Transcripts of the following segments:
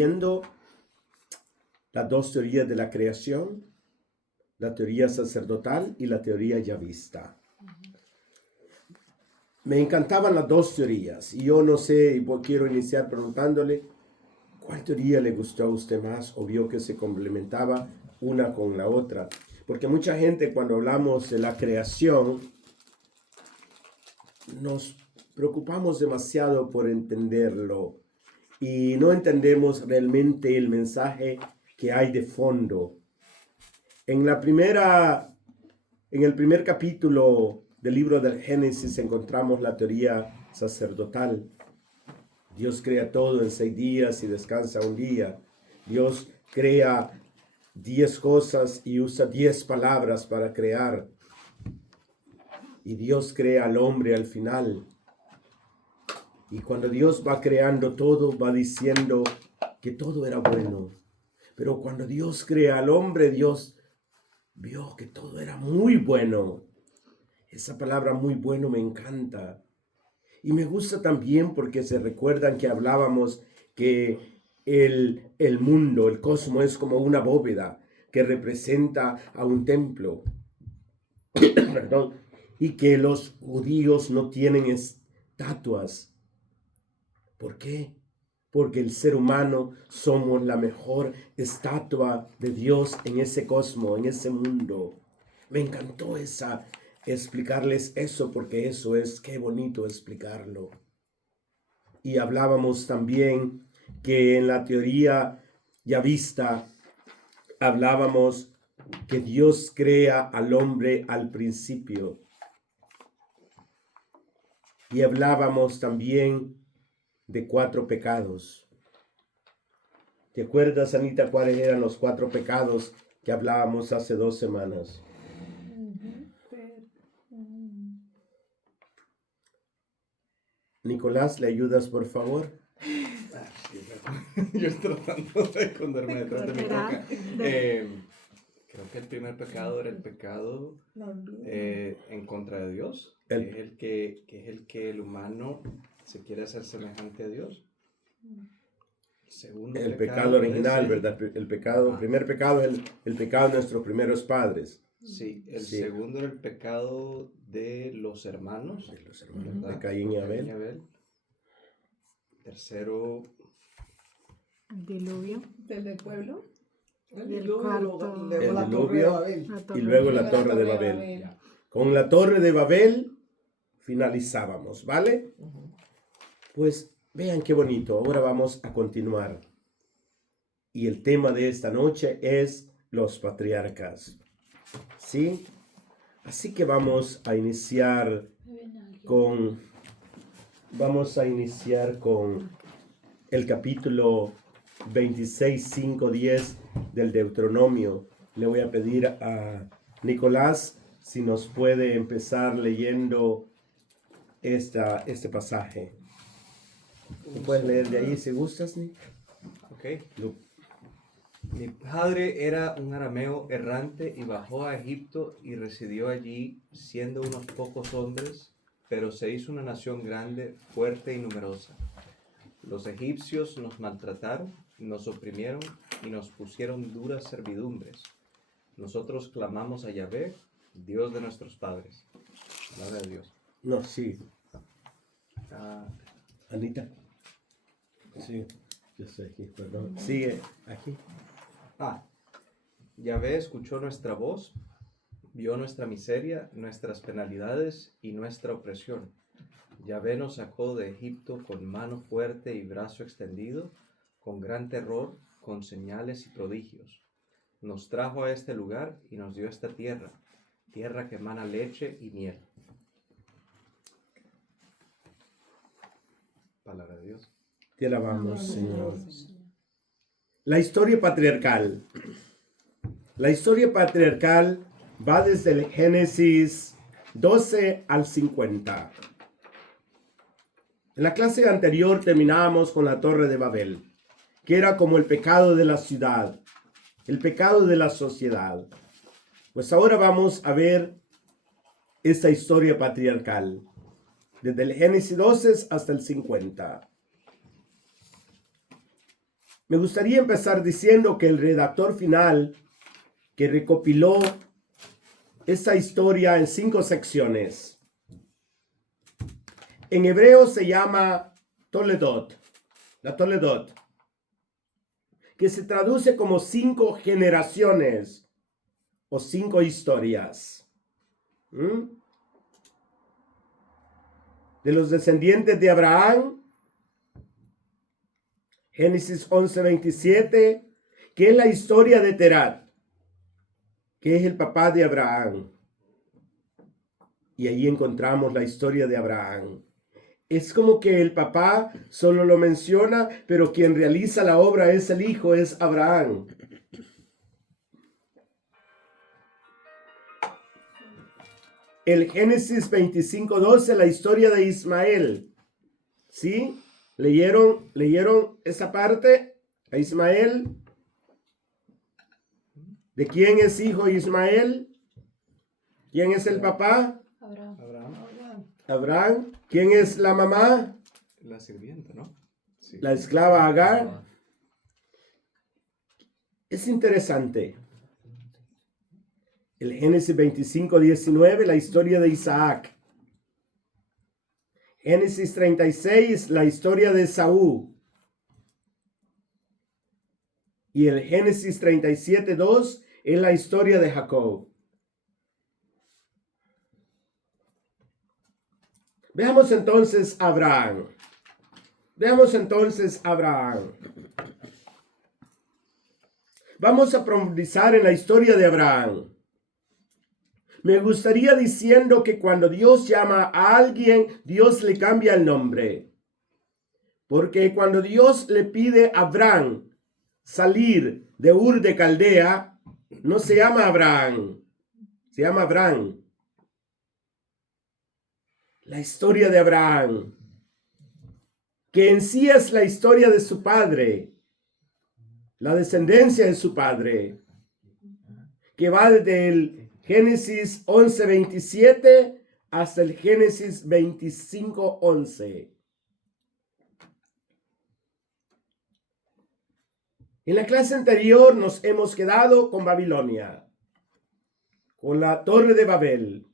viendo las dos teorías de la creación, la teoría sacerdotal y la teoría yavista. Me encantaban las dos teorías y yo no sé, y quiero iniciar preguntándole, ¿cuál teoría le gustó a usted más o vio que se complementaba una con la otra? Porque mucha gente cuando hablamos de la creación nos preocupamos demasiado por entenderlo y no entendemos realmente el mensaje que hay de fondo. En el primer capítulo del libro del Génesis encontramos la teoría sacerdotal. Dios crea todo en 6 días y descansa un día. Dios crea 10 cosas y usa 10 palabras para crear. Y Dios crea al hombre al final. Y cuando Dios va creando todo, va diciendo que todo era bueno. Pero cuando Dios crea al hombre, Dios vio que todo era muy bueno. Esa palabra muy bueno me encanta. Y me gusta también porque se recuerdan que hablábamos que el mundo, el cosmos es como una bóveda que representa a un templo. Perdón. Y que los judíos no tienen estatuas. ¿Por qué? Porque el ser humano somos la mejor estatua de Dios en ese cosmos, en ese mundo. Me encantó explicarles eso porque eso es, qué bonito explicarlo. Y hablábamos también que en la teoría yavista hablábamos que Dios crea al hombre al principio. Y hablábamos también de 4 pecados. ¿Te acuerdas, Anita, cuáles eran los 4 pecados que hablábamos hace 2 semanas? Nicolás, ¿le ayudas, por favor? Yo estoy tratando de esconderme detrás de mi boca. Creo que el primer pecado era el pecado en contra de Dios, que es el que el humano se quiere hacer semejante a Dios. Segundo el pecado original, ¿verdad? El primer pecado es el pecado de nuestros primeros padres. Sí, segundo era el pecado de los hermanos. De Caín y Abel. Tercero, el diluvio. ¿Del pueblo? El diluvio y luego la torre de Babel. Con la torre de Babel finalizábamos, ¿vale? Pues vean qué bonito. Ahora vamos a continuar. Y el tema de esta noche es los patriarcas. ¿Sí? Así que vamos a iniciar con el capítulo 26, 5, 10 del Deuteronomio. Le voy a pedir a Nicolás si nos puede empezar leyendo este pasaje. ¿Puedes leer de ahí si gustas, Nick? Ok. Mi padre era un arameo errante y bajó a Egipto y residió allí siendo unos pocos hombres, pero se hizo una nación grande, fuerte y numerosa. Los egipcios nos maltrataron, nos oprimieron y nos pusieron duras servidumbres. Nosotros clamamos a Yahvé, Dios de nuestros padres. Palabra de Dios. No, sí. Anita. Sí, yo estoy aquí, perdón. Sigue aquí. Yahvé escuchó nuestra voz, vio nuestra miseria, nuestras penalidades y nuestra opresión. Yahvé nos sacó de Egipto con mano fuerte y brazo extendido, con gran terror, con señales y prodigios. Nos trajo a este lugar y nos dio esta tierra, tierra que emana leche y miel. Palabra de Dios. Te alabamos, Señor. La historia patriarcal. La historia patriarcal va desde el Génesis 12 al 50. En la clase anterior terminábamos con la Torre de Babel, que era como el pecado de la ciudad, el pecado de la sociedad. Pues ahora vamos a ver esta historia patriarcal, desde el Génesis 12 hasta el 50. Me gustaría empezar diciendo que el redactor final que recopiló esta historia en 5 secciones, en hebreo se llama Toledot, la Toledot, que se traduce como 5 generaciones o 5 historias. De los descendientes de Abraham, Génesis 11:27, que es la historia de Terat, que es el papá de Abraham. Y ahí encontramos la historia de Abraham. Es como que el papá solo lo menciona, pero quien realiza la obra es el hijo, es Abraham. El Génesis 25:12, la historia de Ismael. ¿Sí? ¿Leyeron esa parte? A Ismael. ¿De quién es hijo Ismael? ¿Quién es el papá? Abraham. ¿Quién es la mamá? La sirvienta, ¿no? Sí. La esclava Agar. Es interesante. El Génesis 25:19, la historia de Isaac. Génesis 36, la historia de Saúl. Y el Génesis 37:2 es la historia de Jacob. Veamos entonces Abraham. Vamos a profundizar en la historia de Abraham. Me gustaría diciendo que cuando Dios llama a alguien, Dios le cambia el nombre. Porque cuando Dios le pide a Abraham salir de Ur de Caldea, no se llama Abraham, se llama Abraham. La historia de Abraham, que en sí es la historia de su padre, la descendencia de su padre, que va desde el Génesis 11:27 hasta el Génesis 25:11. En la clase anterior nos hemos quedado con Babilonia, con la Torre de Babel,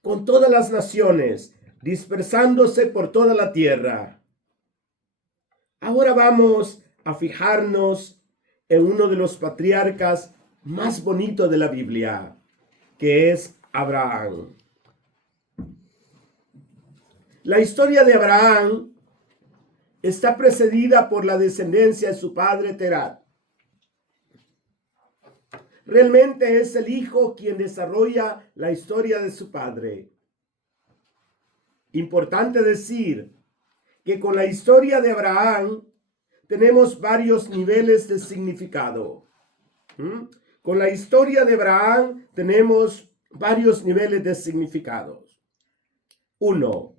con todas las naciones dispersándose por toda la tierra. Ahora vamos a fijarnos en uno de los patriarcas más bonitos de la Biblia, que es Abraham. La historia de Abraham está precedida por la descendencia de su padre Terat. Realmente es el hijo quien desarrolla la historia de su padre. Importante decir que con la historia de Abraham tenemos varios niveles de significado. Con la historia de Abraham tenemos varios niveles de significados. 1.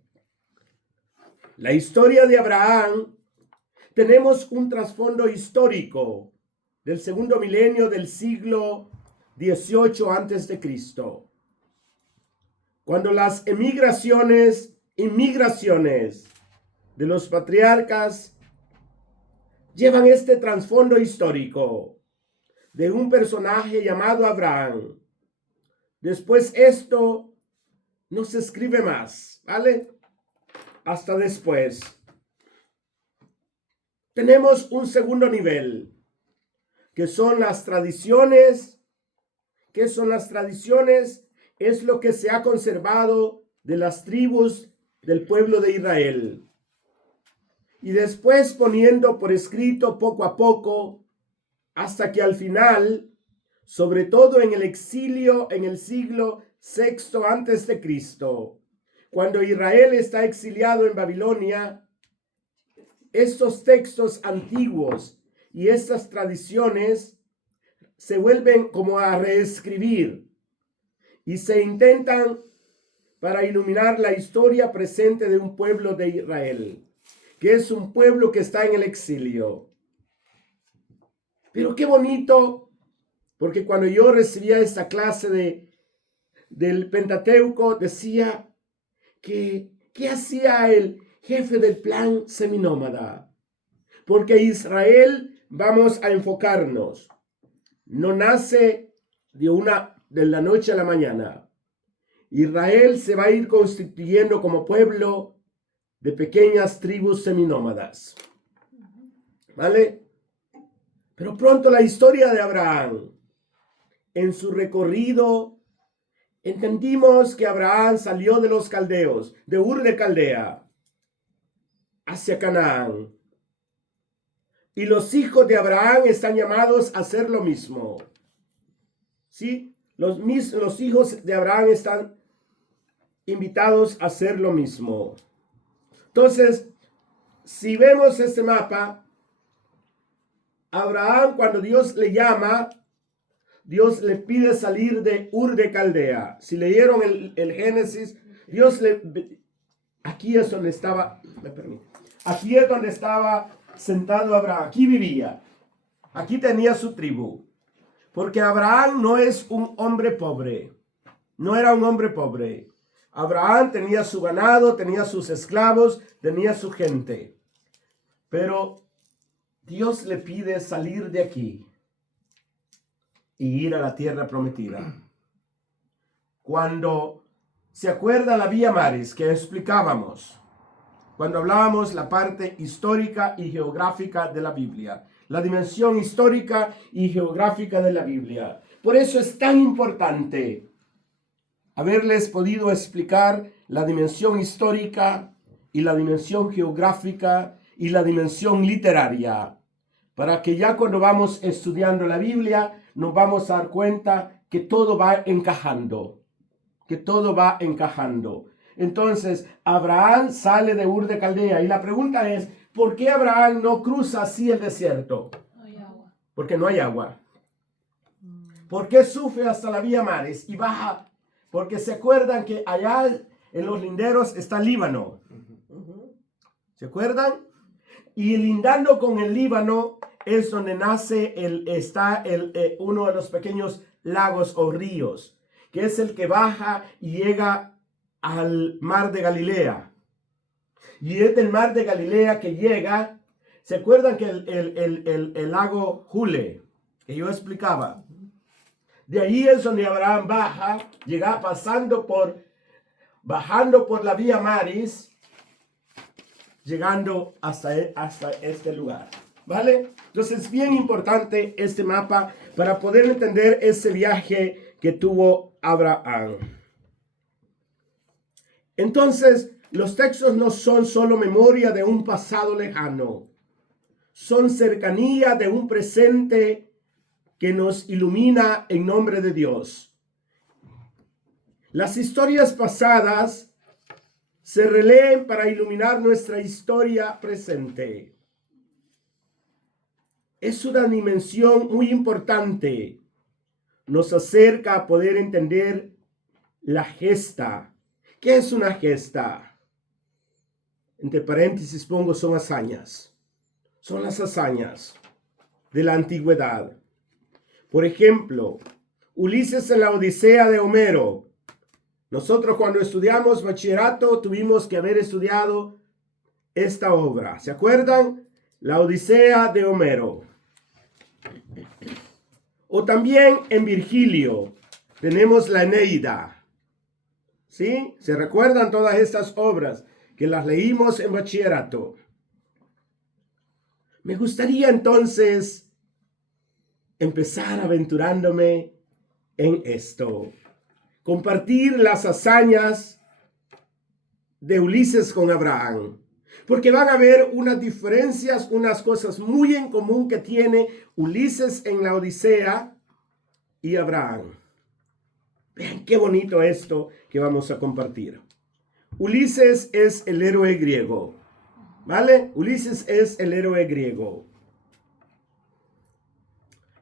La historia de Abraham, tenemos un trasfondo histórico del segundo milenio del siglo XVIII antes de Cristo, cuando las inmigraciones de los patriarcas llevan este trasfondo histórico de un personaje llamado Abraham. Después esto no se escribe más, ¿vale? Hasta después. Tenemos un segundo nivel, que son las tradiciones. ¿Qué son las tradiciones? Es lo que se ha conservado de las tribus del pueblo de Israel. Y después poniendo por escrito poco a poco, hasta que al final, sobre todo en el exilio en el siglo VI antes de Cristo, cuando Israel está exiliado en Babilonia, estos textos antiguos y estas tradiciones se vuelven como a reescribir y se intentan para iluminar la historia presente de un pueblo de Israel, que es un pueblo que está en el exilio. Pero qué bonito, porque cuando yo recibía esta clase del Pentateuco, decía que ¿qué hacía el jefe del plan seminómada? Porque Israel, vamos a enfocarnos, no nace de la noche a la mañana. Israel se va a ir constituyendo como pueblo de pequeñas tribus seminómadas. ¿Vale? Pero pronto la historia de Abraham, en su recorrido, entendimos que Abraham salió de los caldeos, de Ur de Caldea, hacia Canaán. Y los hijos de Abraham están llamados a hacer lo mismo. ¿Sí? Los hijos de Abraham están invitados a hacer lo mismo. Entonces, si vemos este mapa, Abraham, cuando Dios le llama, Dios le pide salir de Ur de Caldea. Si leyeron el Génesis, aquí es donde estaba, aquí es donde estaba sentado Abraham, aquí vivía, aquí tenía su tribu, porque Abraham no es un hombre pobre, no era un hombre pobre. Abraham tenía su ganado, tenía sus esclavos, tenía su gente, pero Dios le pide salir de aquí y ir a la tierra prometida. Cuando se acuerda la Vía Maris que explicábamos, cuando hablábamos la parte histórica y geográfica de la Biblia, la dimensión histórica y geográfica de la Biblia. Por eso es tan importante haberles podido explicar la dimensión histórica y la dimensión geográfica y la dimensión literaria, para que ya cuando vamos estudiando la Biblia nos vamos a dar cuenta que todo va encajando, Entonces, Abraham sale de Ur de Caldea y la pregunta es, ¿por qué Abraham no cruza así el desierto? No hay agua. Porque no hay agua. ¿Por qué sufre hasta la Vía Maris y baja? Porque se acuerdan que allá en los linderos está Líbano. ¿Se acuerdan? Y lindando con el Líbano es donde nace uno de los pequeños lagos o ríos, que es el que baja y llega al mar de Galilea. Y es del mar de Galilea que llega. ¿Se acuerdan que el lago Jule, que yo explicaba? De ahí es donde Abraham baja, llega bajando por la Vía Maris, llegando hasta este lugar. ¿Vale? Entonces es bien importante este mapa para poder entender ese viaje que tuvo Abraham. Entonces, los textos no son solo memoria de un pasado lejano, son cercanía de un presente que nos ilumina en nombre de Dios. Las historias pasadas se releen para iluminar nuestra historia presente. Es una dimensión muy importante. Nos acerca a poder entender la gesta. ¿Qué es una gesta? Entre paréntesis pongo son hazañas. Son las hazañas de la antigüedad. Por ejemplo, Ulises en la Odisea de Homero. Nosotros cuando estudiamos bachillerato tuvimos que haber estudiado esta obra. ¿Se acuerdan? La Odisea de Homero. O también en Virgilio tenemos la Eneida. ¿Sí? ¿Se recuerdan todas estas obras que las leímos en bachillerato? Me gustaría entonces empezar aventurándome en esto. Compartir las hazañas de Ulises con Abraham. Porque van a haber unas diferencias, unas cosas muy en común que tiene Ulises en la Odisea y Abraham. Vean qué bonito esto que vamos a compartir. Ulises es el héroe griego. ¿Vale? Ulises es el héroe griego.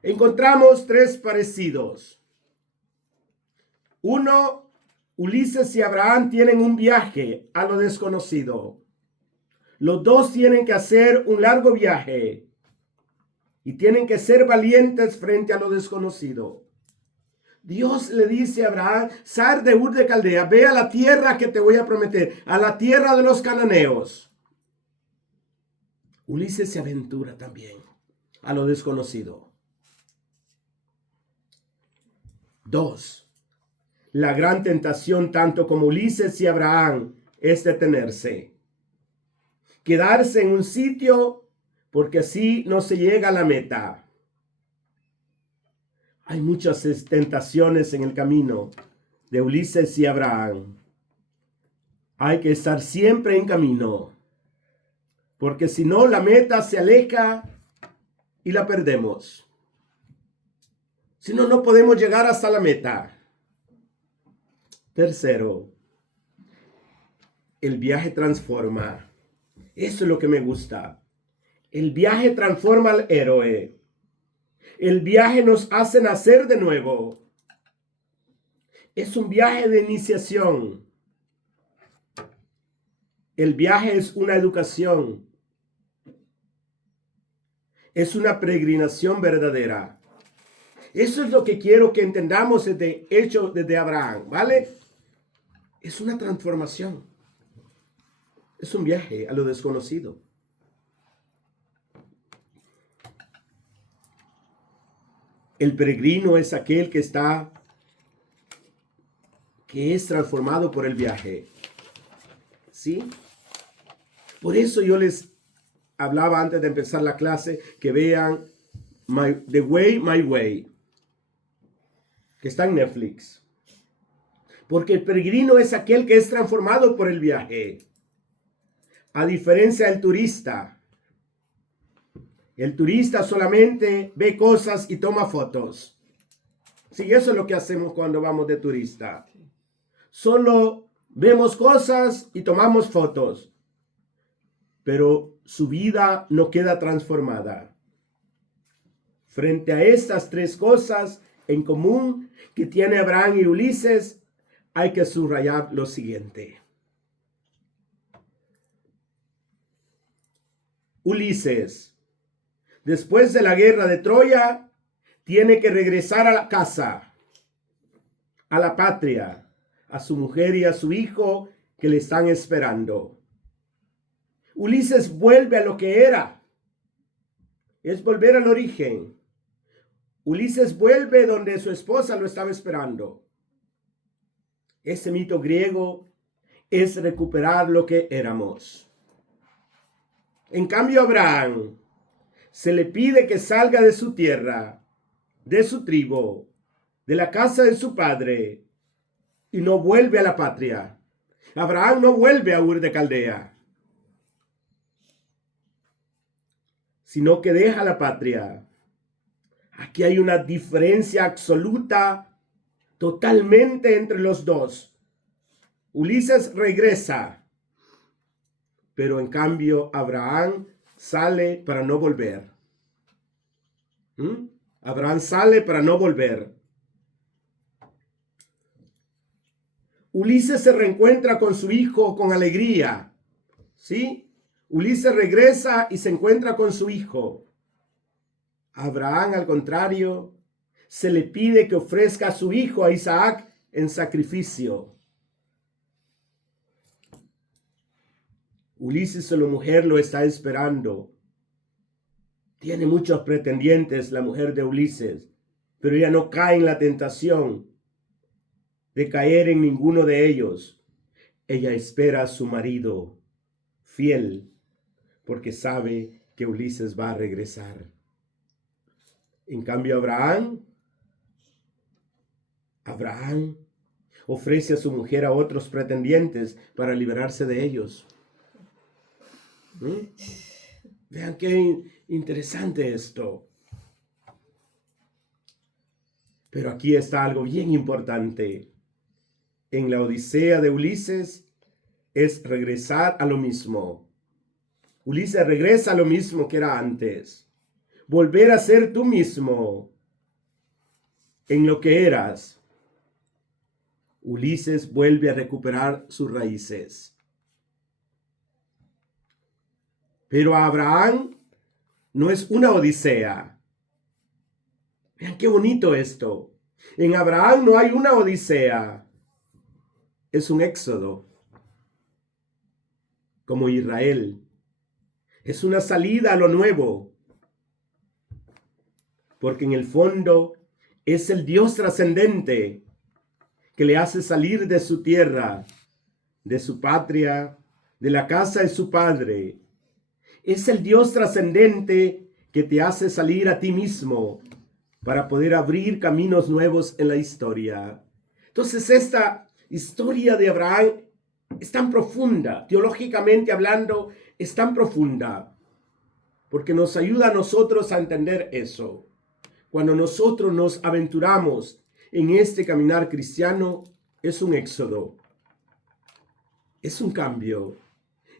Encontramos tres parecidos. Uno, Ulises y Abraham tienen un viaje a lo desconocido. Los dos tienen que hacer un largo viaje y tienen que ser valientes frente a lo desconocido. Dios le dice a Abraham, sal de Ur de Caldea, ve a la tierra que te voy a prometer, a la tierra de los cananeos. Ulises se aventura también a lo desconocido. 2. La gran tentación, tanto como Ulises y Abraham, es detenerse. Quedarse en un sitio porque así no se llega a la meta. Hay muchas tentaciones en el camino de Ulises y Abraham. Hay que estar siempre en camino, porque si no, la meta se aleja y la perdemos. Si no, no podemos llegar hasta la meta. 3. El viaje transforma. Eso es lo que me gusta. El viaje transforma al héroe. El viaje nos hace nacer de nuevo. Es un viaje de iniciación. El viaje es una educación. Es una peregrinación verdadera. Eso es lo que quiero que entendamos desde Abraham, ¿vale? Es una transformación. Es un viaje a lo desconocido. El peregrino es aquel que es transformado por el viaje. ¿Sí? Por eso yo les hablaba antes de empezar la clase que vean The Way, My Way, que está en Netflix. Porque el peregrino es aquel que es transformado por el viaje. A diferencia del turista. El turista solamente ve cosas y toma fotos. Sí, eso es lo que hacemos cuando vamos de turista. Solo vemos cosas y tomamos fotos. Pero su vida no queda transformada. Frente a estas 3 cosas en común que tiene Abraham y Ulises, hay que subrayar lo siguiente. Ulises, después de la guerra de Troya, tiene que regresar a la casa, a la patria, a su mujer y a su hijo que le están esperando. Ulises vuelve a lo que era. Es volver al origen. Ulises vuelve donde su esposa lo estaba esperando. Ese mito griego es recuperar lo que éramos. En cambio, a Abraham se le pide que salga de su tierra, de su tribu, de la casa de su padre, y no vuelve a la patria. Abraham no vuelve a Ur de Caldea, sino que deja la patria. Aquí hay una diferencia absoluta, totalmente entre los dos. Ulises regresa, pero en cambio Abraham sale para no volver. Abraham sale para no volver. Ulises se reencuentra con su hijo con alegría. ¿Sí? Ulises regresa y se encuentra con su hijo. Abraham, al contrario, se le pide que ofrezca a su hijo, a Isaac, en sacrificio. Ulises, su mujer, lo está esperando. Tiene muchos pretendientes la mujer de Ulises, pero ella no cae en la tentación de caer en ninguno de ellos. Ella espera a su marido fiel, porque sabe que Ulises va a regresar. En cambio, Abraham ofrece a su mujer a otros pretendientes para liberarse de ellos. Vean qué interesante esto. Pero aquí está algo bien importante. En la Odisea de Ulises es regresar a lo mismo. Ulises regresa a lo mismo que era antes. Volver a ser tú mismo en lo que eras. Ulises vuelve a recuperar sus raíces. Pero Abraham no es una odisea. Vean qué bonito esto. En Abraham no hay una odisea. Es un éxodo. Como Israel. Es una salida a lo nuevo. Porque en el fondo es el Dios trascendente que le hace salir de su tierra, de su patria, de la casa de su padre. Es el Dios trascendente que te hace salir a ti mismo para poder abrir caminos nuevos en la historia. Entonces esta historia de Abraham es tan profunda, teológicamente hablando, es tan profunda, porque nos ayuda a nosotros a entender eso. Cuando nosotros nos aventuramos en este caminar cristiano, es un éxodo, es un cambio,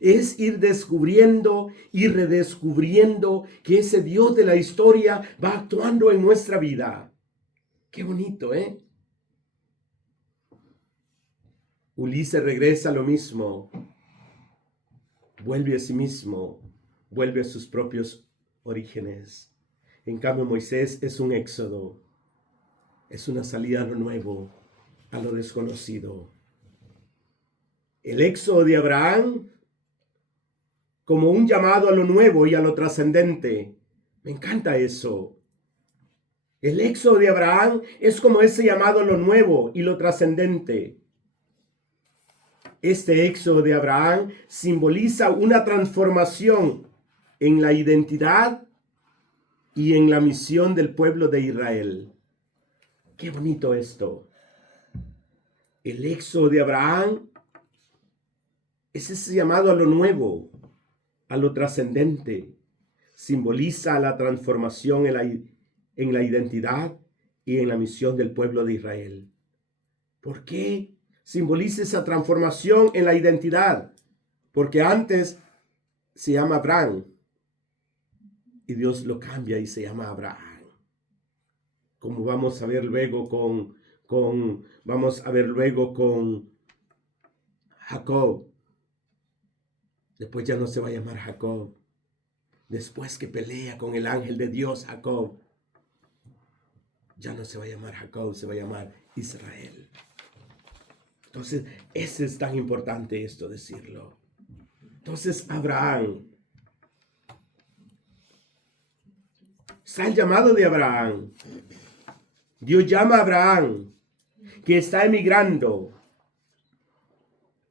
es ir descubriendo y redescubriendo que ese Dios de la historia va actuando en nuestra vida. Qué bonito, ¿eh? Ulises regresa a lo mismo, vuelve a sí mismo, vuelve a sus propios orígenes. En cambio, Moisés es un éxodo, es una salida a lo nuevo, a lo desconocido. El éxodo de Abraham como un llamado a lo nuevo y a lo trascendente. Me encanta eso. El éxodo de Abraham es como ese llamado a lo nuevo y lo trascendente. Este éxodo de Abraham simboliza una transformación en la identidad y en la misión del pueblo de Israel. Qué bonito esto. El éxodo de Abraham es ese llamado a lo nuevo, a lo trascendente. Simboliza la transformación en la identidad y en la misión del pueblo de Israel. ¿Por qué simboliza esa transformación en la identidad? Porque antes se llama Abraham y Dios lo cambia y se llama Abraham. Como vamos a ver luego con Jacob. Después ya no se va a llamar Jacob. Después que pelea con el ángel de Dios, Jacob, ya no se va a llamar Jacob, se va a llamar Israel. Entonces, es tan importante esto decirlo. Entonces, Abraham. Está el llamado de Abraham. Dios llama a Abraham, que está emigrando.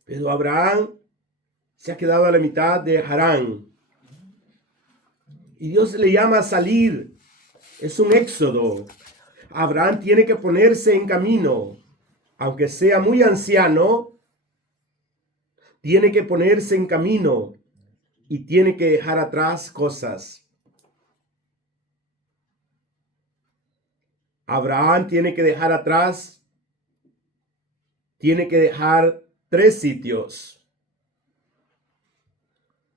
Pero Abraham se ha quedado a la mitad de Harán. Y Dios le llama a salir. Es un éxodo. Abraham tiene que ponerse en camino. Aunque sea muy anciano, tiene que ponerse en camino y tiene que dejar atrás cosas. Abraham tiene que dejar atrás, tiene que dejar 3 sitios: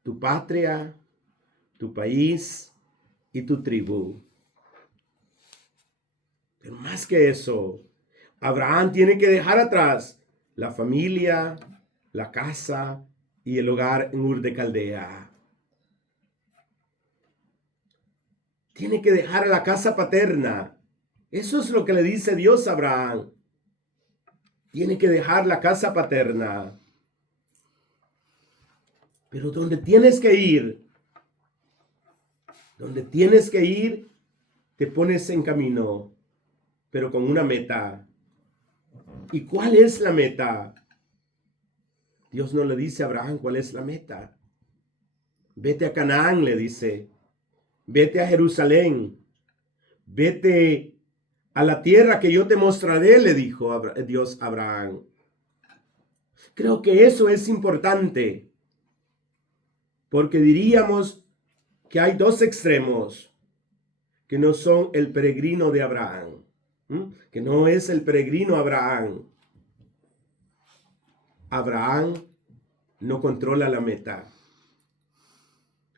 tu patria, tu país y tu tribu. Pero más que eso, Abraham tiene que dejar atrás la familia, la casa y el hogar en Ur de Caldea. Tiene que dejar la casa paterna. Eso es lo que le dice Dios a Abraham. Tiene que dejar la casa paterna. Pero donde tienes que ir, te pones en camino, pero con una meta. ¿Y cuál es la meta? Dios no le dice a Abraham cuál es la meta. Vete a Canaán, le dice. Vete a Jerusalén. Vete a la tierra que yo te mostraré, le dijo Dios a Abraham. Creo que eso es importante, porque diríamos que hay 2 extremos que no son el peregrino de Abraham, que no es el peregrino Abraham. Abraham no controla la meta.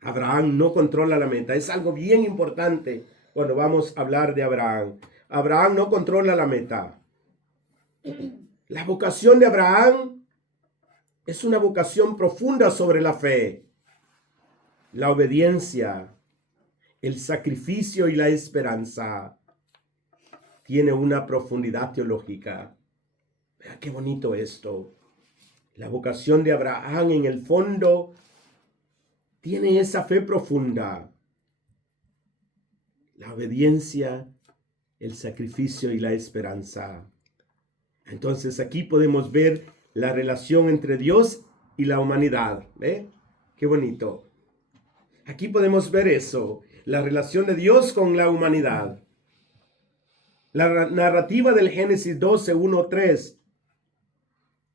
Abraham no controla la meta. Es algo bien importante cuando vamos a hablar de Abraham. Abraham no controla la meta. La vocación de Abraham es una vocación profunda sobre la fe, la obediencia, el sacrificio y la esperanza. Tiene una profundidad teológica. Vea qué bonito esto. La vocación de Abraham en el fondo tiene esa fe profunda. La obediencia, el sacrificio y la esperanza. Entonces aquí podemos ver la relación entre Dios y la humanidad. Qué bonito. Aquí podemos ver eso, la relación de Dios con la humanidad. La narrativa del Génesis 12, 1, 3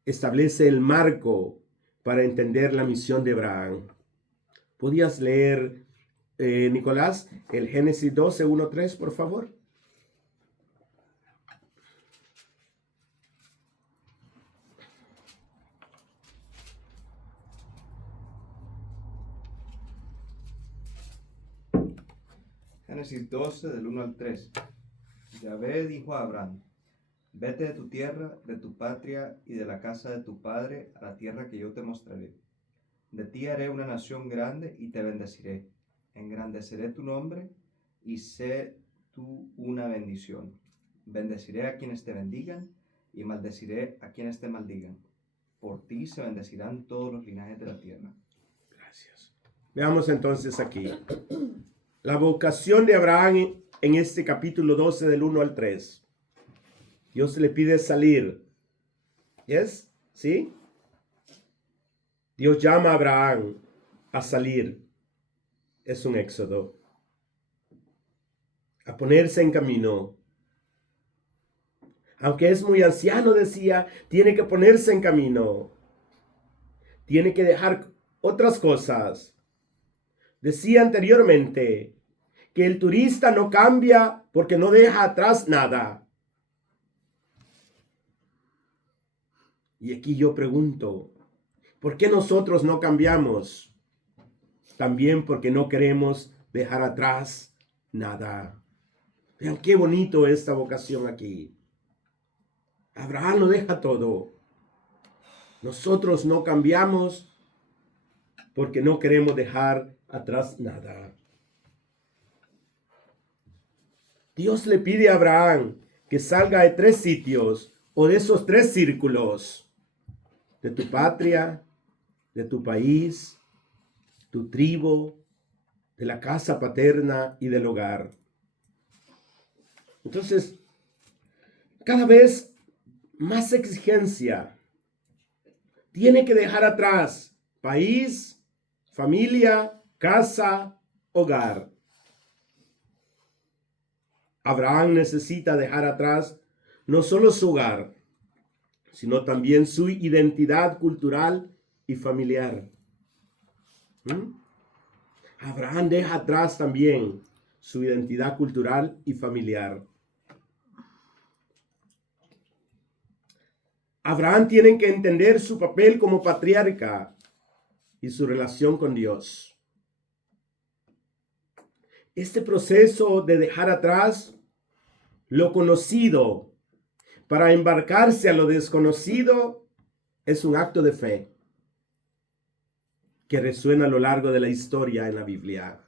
establece el marco para entender la misión de Abraham. ¿Podías leer, Nicolás, el Génesis 12, 1, 3, por favor? Génesis 12, del 1 al 3. Yahvé dijo a Abraham: vete de tu tierra, de tu patria y de la casa de tu padre a la tierra que yo te mostraré. De ti haré una nación grande y te bendeciré. Engrandeceré tu nombre y sé tú una bendición. Bendeciré a quienes te bendigan y maldeciré a quienes te maldigan. Por ti se bendecirán todos los linajes de la tierra. Gracias. Veamos entonces aquí. La vocación de Abraham en este capítulo 12 del 1 al 3. Dios le pide salir. ¿Yes? ¿Sí? Dios llama a Abraham a salir. Es un éxodo. A ponerse en camino. Aunque es muy anciano, decía, tiene que ponerse en camino. Tiene que dejar otras cosas. Decía anteriormente que el turista no cambia porque no deja atrás nada. Y aquí yo pregunto, ¿por qué nosotros no cambiamos? También porque no queremos dejar atrás nada. Vean qué bonito esta vocación aquí. Abraham lo deja todo. Nosotros no cambiamos porque no queremos dejar atrás nada. Dios le pide a Abraham que salga de 3 sitios o de esos 3 círculos. De tu patria, de tu país, tu tribu, de la casa paterna y del hogar. Entonces, cada vez más exigencia. Tiene que dejar atrás país, familia, casa, hogar. Abraham necesita dejar atrás no solo su hogar, sino también su identidad cultural y familiar. Abraham deja atrás también su identidad cultural y familiar. Abraham tiene que entender su papel como patriarca y su relación con Dios. Este proceso de dejar atrás lo conocido para embarcarse a lo desconocido es un acto de fe que resuena a lo largo de la historia en la Biblia.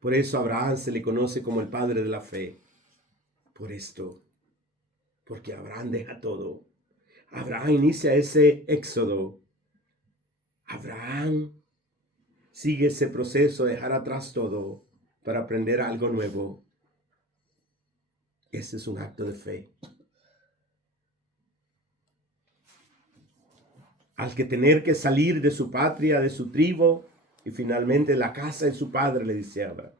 Por eso a Abraham se le conoce como el padre de la fe. Por esto, porque Abraham deja todo. Abraham inicia ese éxodo. Abraham sigue ese proceso de dejar atrás todo para aprender algo nuevo. Ese es un acto de fe. Al que tener que salir de su patria, de su tribu y finalmente la casa de su padre, le dice Abraham.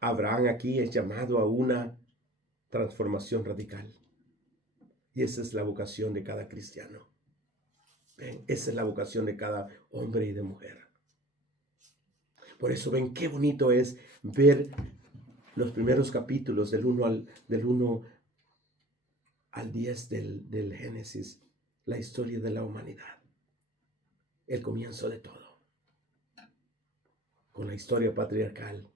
Abraham aquí es llamado a una transformación radical. Y esa es la vocación de cada cristiano. Esa es la vocación de cada hombre y de mujer. Por eso ven qué bonito es ver los primeros capítulos del 1 al 10 del Génesis, la historia de la humanidad, el comienzo de todo, con la historia patriarcal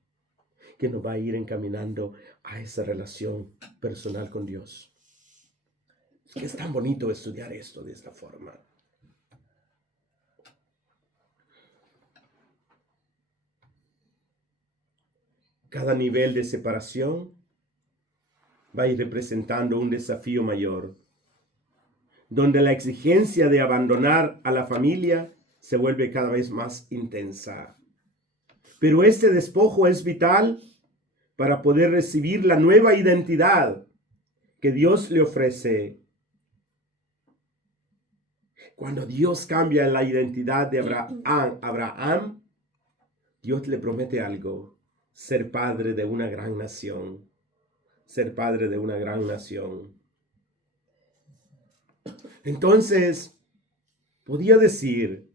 que nos va a ir encaminando a esa relación personal con Dios. Es que es tan bonito estudiar esto de esta forma. Cada nivel de separación va a ir representando un desafío mayor, donde la exigencia de abandonar a la familia se vuelve cada vez más intensa. Pero este despojo es vital para poder recibir la nueva identidad que Dios le ofrece. Cuando Dios cambia la identidad de Abraham, Dios le promete algo: ser padre de una gran nación. Ser padre de una gran nación. Entonces, podía decir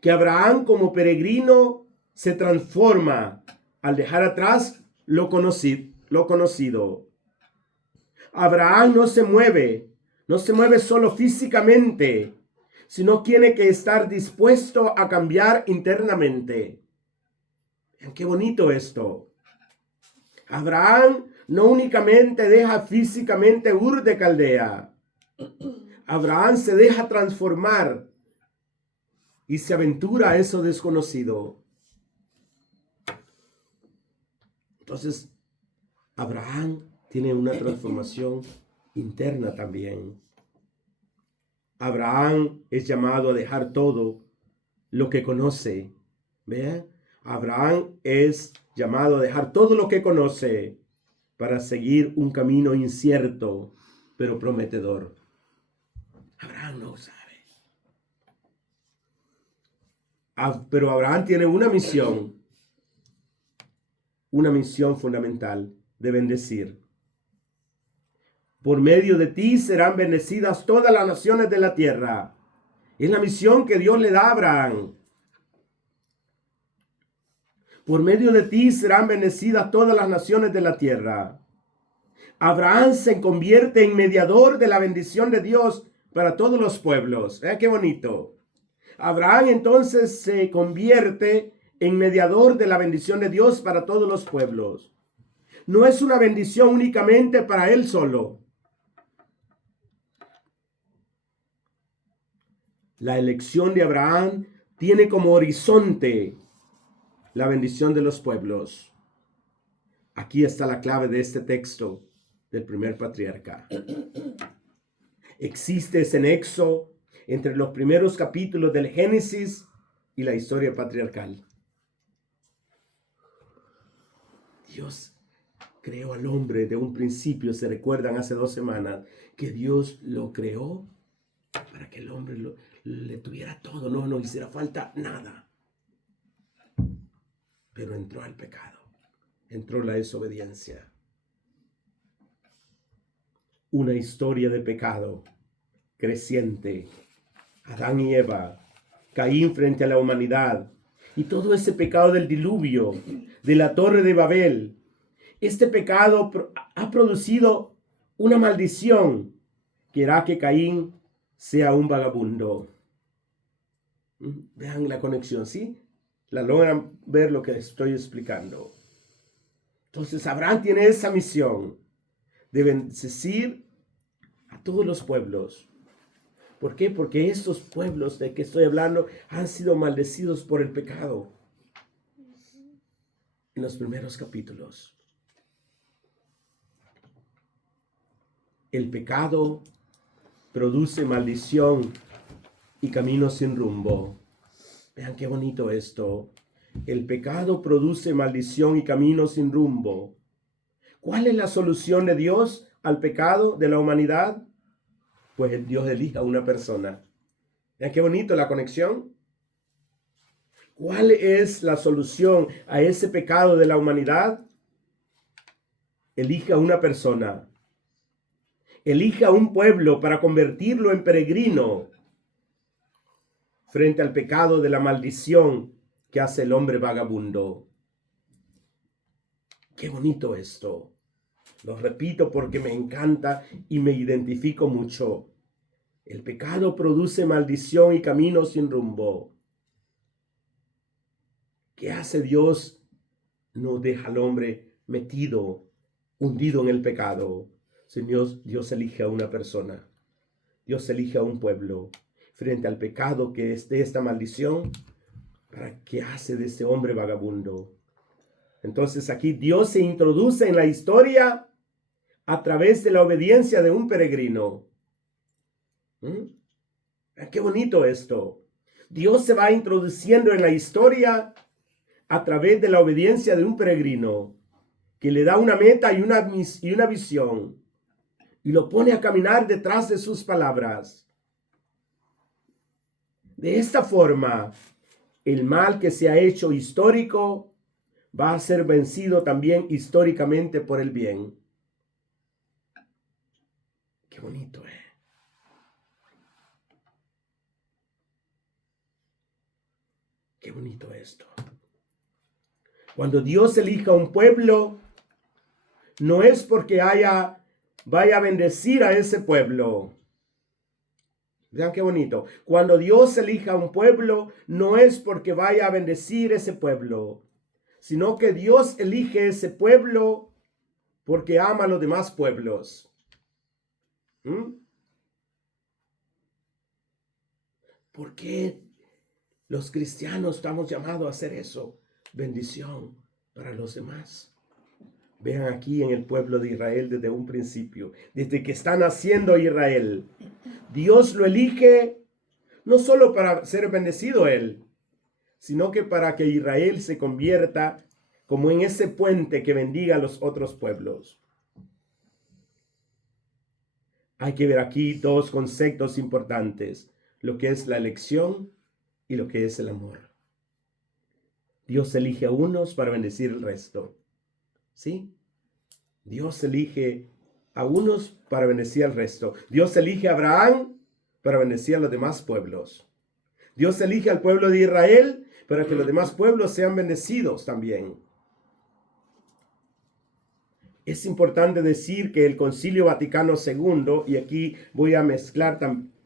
que Abraham como peregrino se transforma al dejar atrás lo conocido. Abraham no se mueve solo físicamente, sino tiene que estar dispuesto a cambiar internamente. Qué bonito esto. Abraham no únicamente deja físicamente Ur de Caldea. Abraham se deja transformar y se aventura a eso desconocido. Entonces, Abraham tiene una transformación interna también. Abraham es llamado a dejar todo lo que conoce. ¿Ve? Abraham es llamado a dejar todo lo que conoce para seguir un camino incierto, pero prometedor. Abraham no sabe. Pero Abraham tiene una misión fundamental de bendecir. Por medio de ti serán bendecidas todas las naciones de la tierra. Es la misión que Dios le da a Abraham. Por medio de ti serán bendecidas todas las naciones de la tierra. Abraham se convierte en mediador de la bendición de Dios para todos los pueblos. Vea qué bonito. Abraham entonces se convierte en mediador de la bendición de Dios para todos los pueblos. No es una bendición únicamente para él solo. La elección de Abraham tiene como horizonte la bendición de los pueblos. Aquí está la clave de este texto del primer patriarca. Existe ese nexo entre los primeros capítulos del Génesis y la historia patriarcal. Dios creó al hombre de un principio. Se recuerdan hace 2 semanas que Dios lo creó para que el hombre le tuviera todo, no hiciera falta nada. Pero entró al pecado, entró la desobediencia. Una historia de pecado creciente. Adán y Eva, Caín frente a la humanidad, y todo ese pecado del diluvio, de la torre de Babel. Este pecado ha producido una maldición que hará que Caín sea un vagabundo. Vean la conexión, ¿sí? La logran ver lo que les estoy explicando. Entonces Abraham tiene esa misión de bendecir a todos los pueblos. ¿Por qué? Porque estos pueblos de que estoy hablando han sido maldecidos por el pecado. En los primeros capítulos. El pecado produce maldición y camino sin rumbo. Vean qué bonito esto. El pecado produce maldición y camino sin rumbo. ¿Cuál es la solución de Dios al pecado de la humanidad? Pues Dios elige a una persona. Vean qué bonito la conexión. ¿Cuál es la solución a ese pecado de la humanidad? Elige a una persona. Elige a un pueblo para convertirlo en peregrino frente al pecado de la maldición que hace el hombre vagabundo. Qué bonito esto. Lo repito porque me encanta y me identifico mucho. El pecado produce maldición y camino sin rumbo. ¿Qué hace Dios? No deja al hombre metido, hundido en el pecado. Dios elige a una persona. Dios elige a un pueblo frente al pecado que es de esta maldición. ¿Para qué hace de ese hombre vagabundo? Entonces aquí Dios se introduce en la historia a través de la obediencia de un peregrino. Qué bonito esto. Dios se va introduciendo en la historia a través de la obediencia de un peregrino que le da una meta y una visión y lo pone a caminar detrás de sus palabras. De esta forma, el mal que se ha hecho histórico va a ser vencido también históricamente por el bien. Qué bonito, ¿eh? Qué bonito esto. Cuando Dios elija un pueblo, no es porque vaya a bendecir a ese pueblo. Vean qué bonito. Cuando Dios elija un pueblo, no es porque vaya a bendecir ese pueblo, sino que Dios elige ese pueblo porque ama a los demás pueblos. ¿Por qué los cristianos estamos llamados a hacer eso? Bendición para los demás. Vean aquí en el pueblo de Israel desde un principio, desde que está naciendo Israel. Dios lo elige no solo para ser bendecido él, sino que para que Israel se convierta como en ese puente que bendiga a los otros pueblos. Hay que ver aquí dos conceptos importantes, lo que es la elección y lo que es el amor. Dios elige a unos para bendecir el resto. ¿Sí? Dios elige a unos para bendecir al resto. Dios elige a Abraham para bendecir a los demás pueblos. Dios elige al pueblo de Israel para que los demás pueblos sean bendecidos también. Es importante decir que el Concilio Vaticano II, y aquí voy a mezclar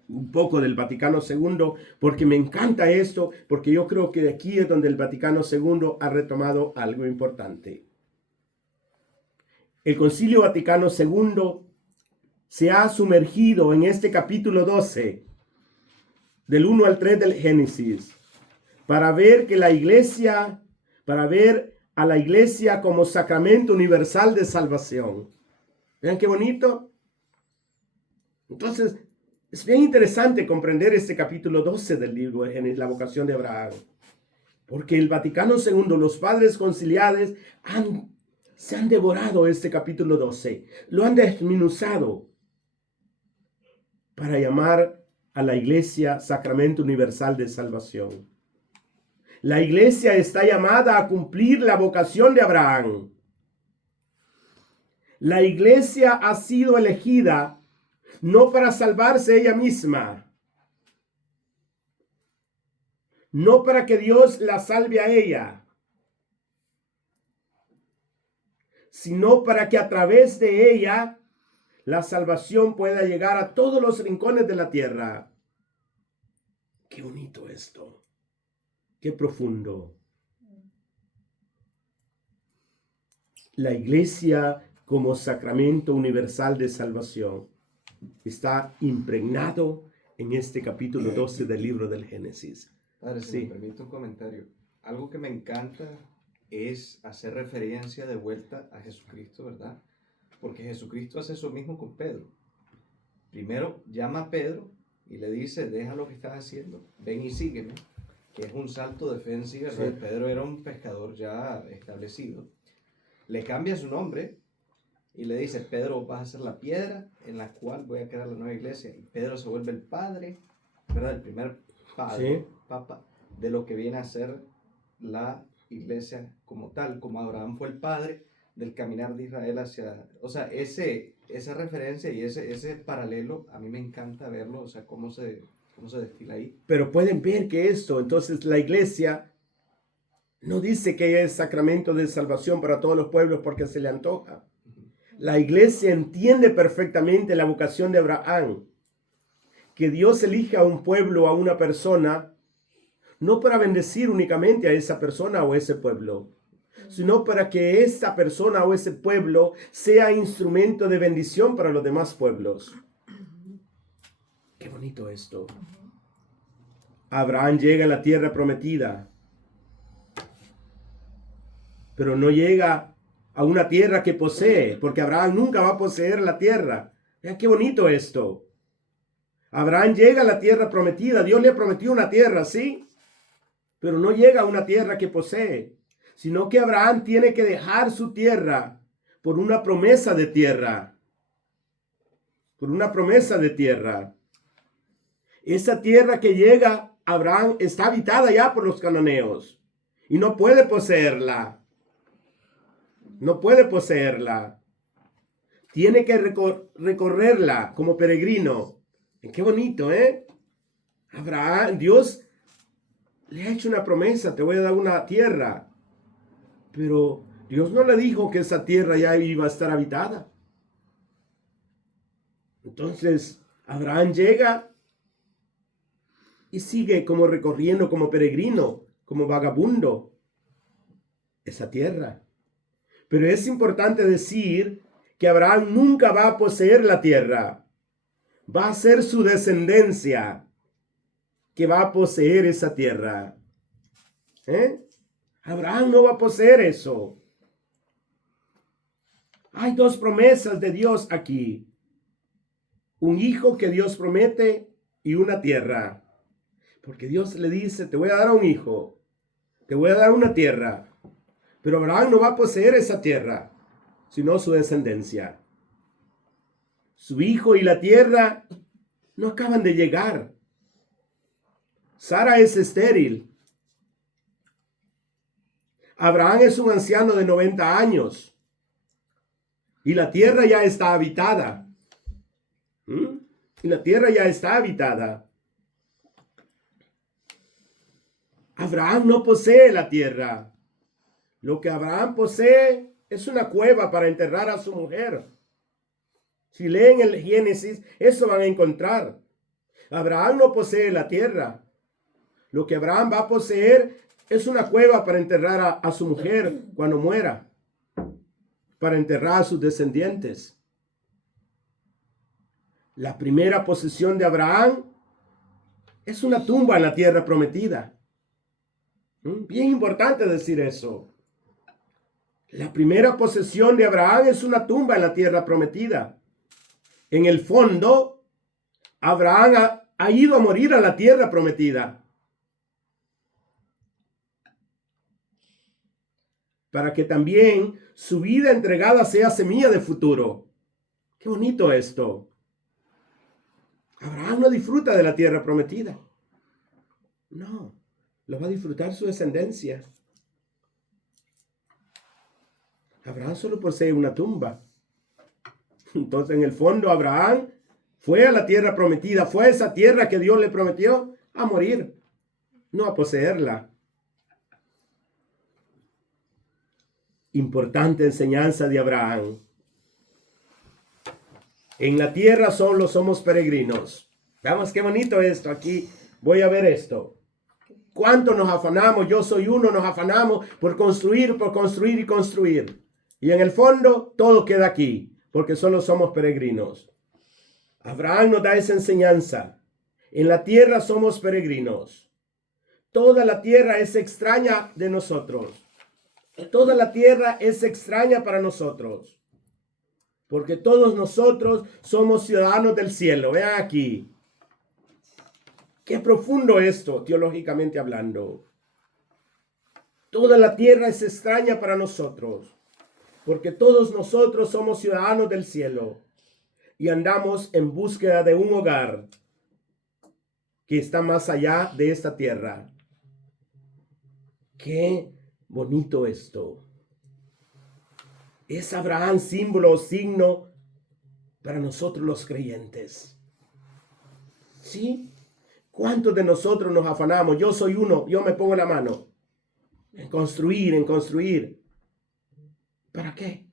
un poco del Vaticano II, porque me encanta esto, porque yo creo que de aquí es donde el Vaticano II ha retomado algo importante. El Concilio Vaticano II se ha sumergido en este capítulo 12, del 1 al 3 del Génesis, para ver a la iglesia como sacramento universal de salvación. ¿Vean qué bonito? Entonces, es bien interesante comprender este capítulo 12 del libro de Génesis, la vocación de Abraham. Porque el Vaticano II, los padres conciliares, se han devorado este capítulo 12. Lo han desmenuzado para llamar a la iglesia sacramento universal de salvación. La iglesia está llamada a cumplir la vocación de Abraham. La iglesia ha sido elegida no para salvarse ella misma, no para que Dios la salve a ella, sino para que a través de ella la salvación pueda llegar a todos los rincones de la tierra. Qué bonito esto. Qué profundo. La iglesia como sacramento universal de salvación está impregnado en este capítulo 12 del libro del Génesis. Padre, si me permite un comentario. Algo que me encanta es hacer referencia de vuelta a Jesucristo, ¿verdad? Porque Jesucristo hace eso mismo con Pedro. Primero llama a Pedro y le dice, deja lo que estás haciendo, ven y sígueme. Que es un salto de fe en sí, ¿verdad? Sí. Pedro era un pescador ya establecido. Le cambia su nombre y le dice, Pedro, vas a ser la piedra en la cual voy a crear la nueva iglesia. Y Pedro se vuelve el padre, ¿verdad? El primer padre, sí, papa, de lo que viene a ser la iglesia como tal, como Abraham fue el padre del caminar de Israel hacia... O sea, esa referencia y ese paralelo, a mí me encanta verlo, o sea, cómo se destila ahí. Pero pueden ver que esto, entonces la iglesia no dice que es sacramento de salvación para todos los pueblos porque se le antoja. La iglesia entiende perfectamente la vocación de Abraham, que Dios elige a un pueblo, a una persona, no para bendecir únicamente a esa persona o ese pueblo, sino para que esa persona o ese pueblo sea instrumento de bendición para los demás pueblos. Qué bonito esto. Abraham llega a la tierra prometida, pero no llega a una tierra que posee, porque Abraham nunca va a poseer la tierra. Vean qué bonito esto. Abraham llega a la tierra prometida. Dios le prometió una tierra, ¿sí? Pero no llega a una tierra que posee, sino que Abraham tiene que dejar su tierra por una promesa de tierra. Por una promesa de tierra. Esa tierra que llega a Abraham está habitada ya por los cananeos y no puede poseerla. No puede poseerla. Tiene que recorrerla como peregrino. Qué bonito, ¿eh? Abraham, Dios le ha hecho una promesa, te voy a dar una tierra. Pero Dios no le dijo que esa tierra ya iba a estar habitada. Entonces, Abraham llega y sigue como recorriendo como peregrino, como vagabundo, esa tierra. Pero es importante decir que Abraham nunca va a poseer la tierra. Va a ser su descendencia que va a poseer esa tierra. Abraham no va a poseer eso. Hay dos promesas de Dios aquí. Un hijo que Dios promete y una tierra. Porque Dios le dice, te voy a dar un hijo, te voy a dar una tierra. Pero Abraham no va a poseer esa tierra, sino su descendencia. Su hijo y la tierra no acaban de llegar. Sara es estéril. Abraham es un anciano de 90 años. Y la tierra ya está habitada. Y la tierra ya está habitada. Abraham no posee la tierra. Lo que Abraham posee es una cueva para enterrar a su mujer. Si leen el Génesis, eso van a encontrar. Abraham no posee la tierra. Lo que Abraham va a poseer es una cueva para enterrar a su mujer cuando muera. Para enterrar a sus descendientes. La primera posesión de Abraham es una tumba en la tierra prometida. Bien importante decir eso. La primera posesión de Abraham es una tumba en la tierra prometida. En el fondo, Abraham ha ido a morir a la tierra prometida. Para que también su vida entregada sea semilla de futuro. Qué bonito esto. Abraham no disfruta de la tierra prometida. No, lo va a disfrutar su descendencia. Abraham solo posee una tumba. Entonces, en el fondo, Abraham fue a la tierra prometida, fue a esa tierra que Dios le prometió a morir, no a poseerla. Importante enseñanza de Abraham. En la tierra solo somos peregrinos. Veamos qué bonito esto aquí. Voy a ver esto. ¿Cuánto nos afanamos? Yo soy uno, nos afanamos por construir y construir. Y en el fondo, todo queda aquí, porque solo somos peregrinos. Abraham nos da esa enseñanza. En la tierra somos peregrinos. Toda la tierra es extraña de nosotros. Toda la tierra es extraña para nosotros. Porque todos nosotros somos ciudadanos del cielo. Vean aquí. Qué profundo esto, teológicamente hablando. Toda la tierra es extraña para nosotros. Porque todos nosotros somos ciudadanos del cielo. Y andamos en búsqueda de un hogar que está más allá de esta tierra. Qué bonito esto. Es Abraham símbolo o signo para nosotros los creyentes. ¿Sí? ¿Cuántos de nosotros nos afanamos? Yo soy uno, yo me pongo la mano. En construir. ¿Para qué?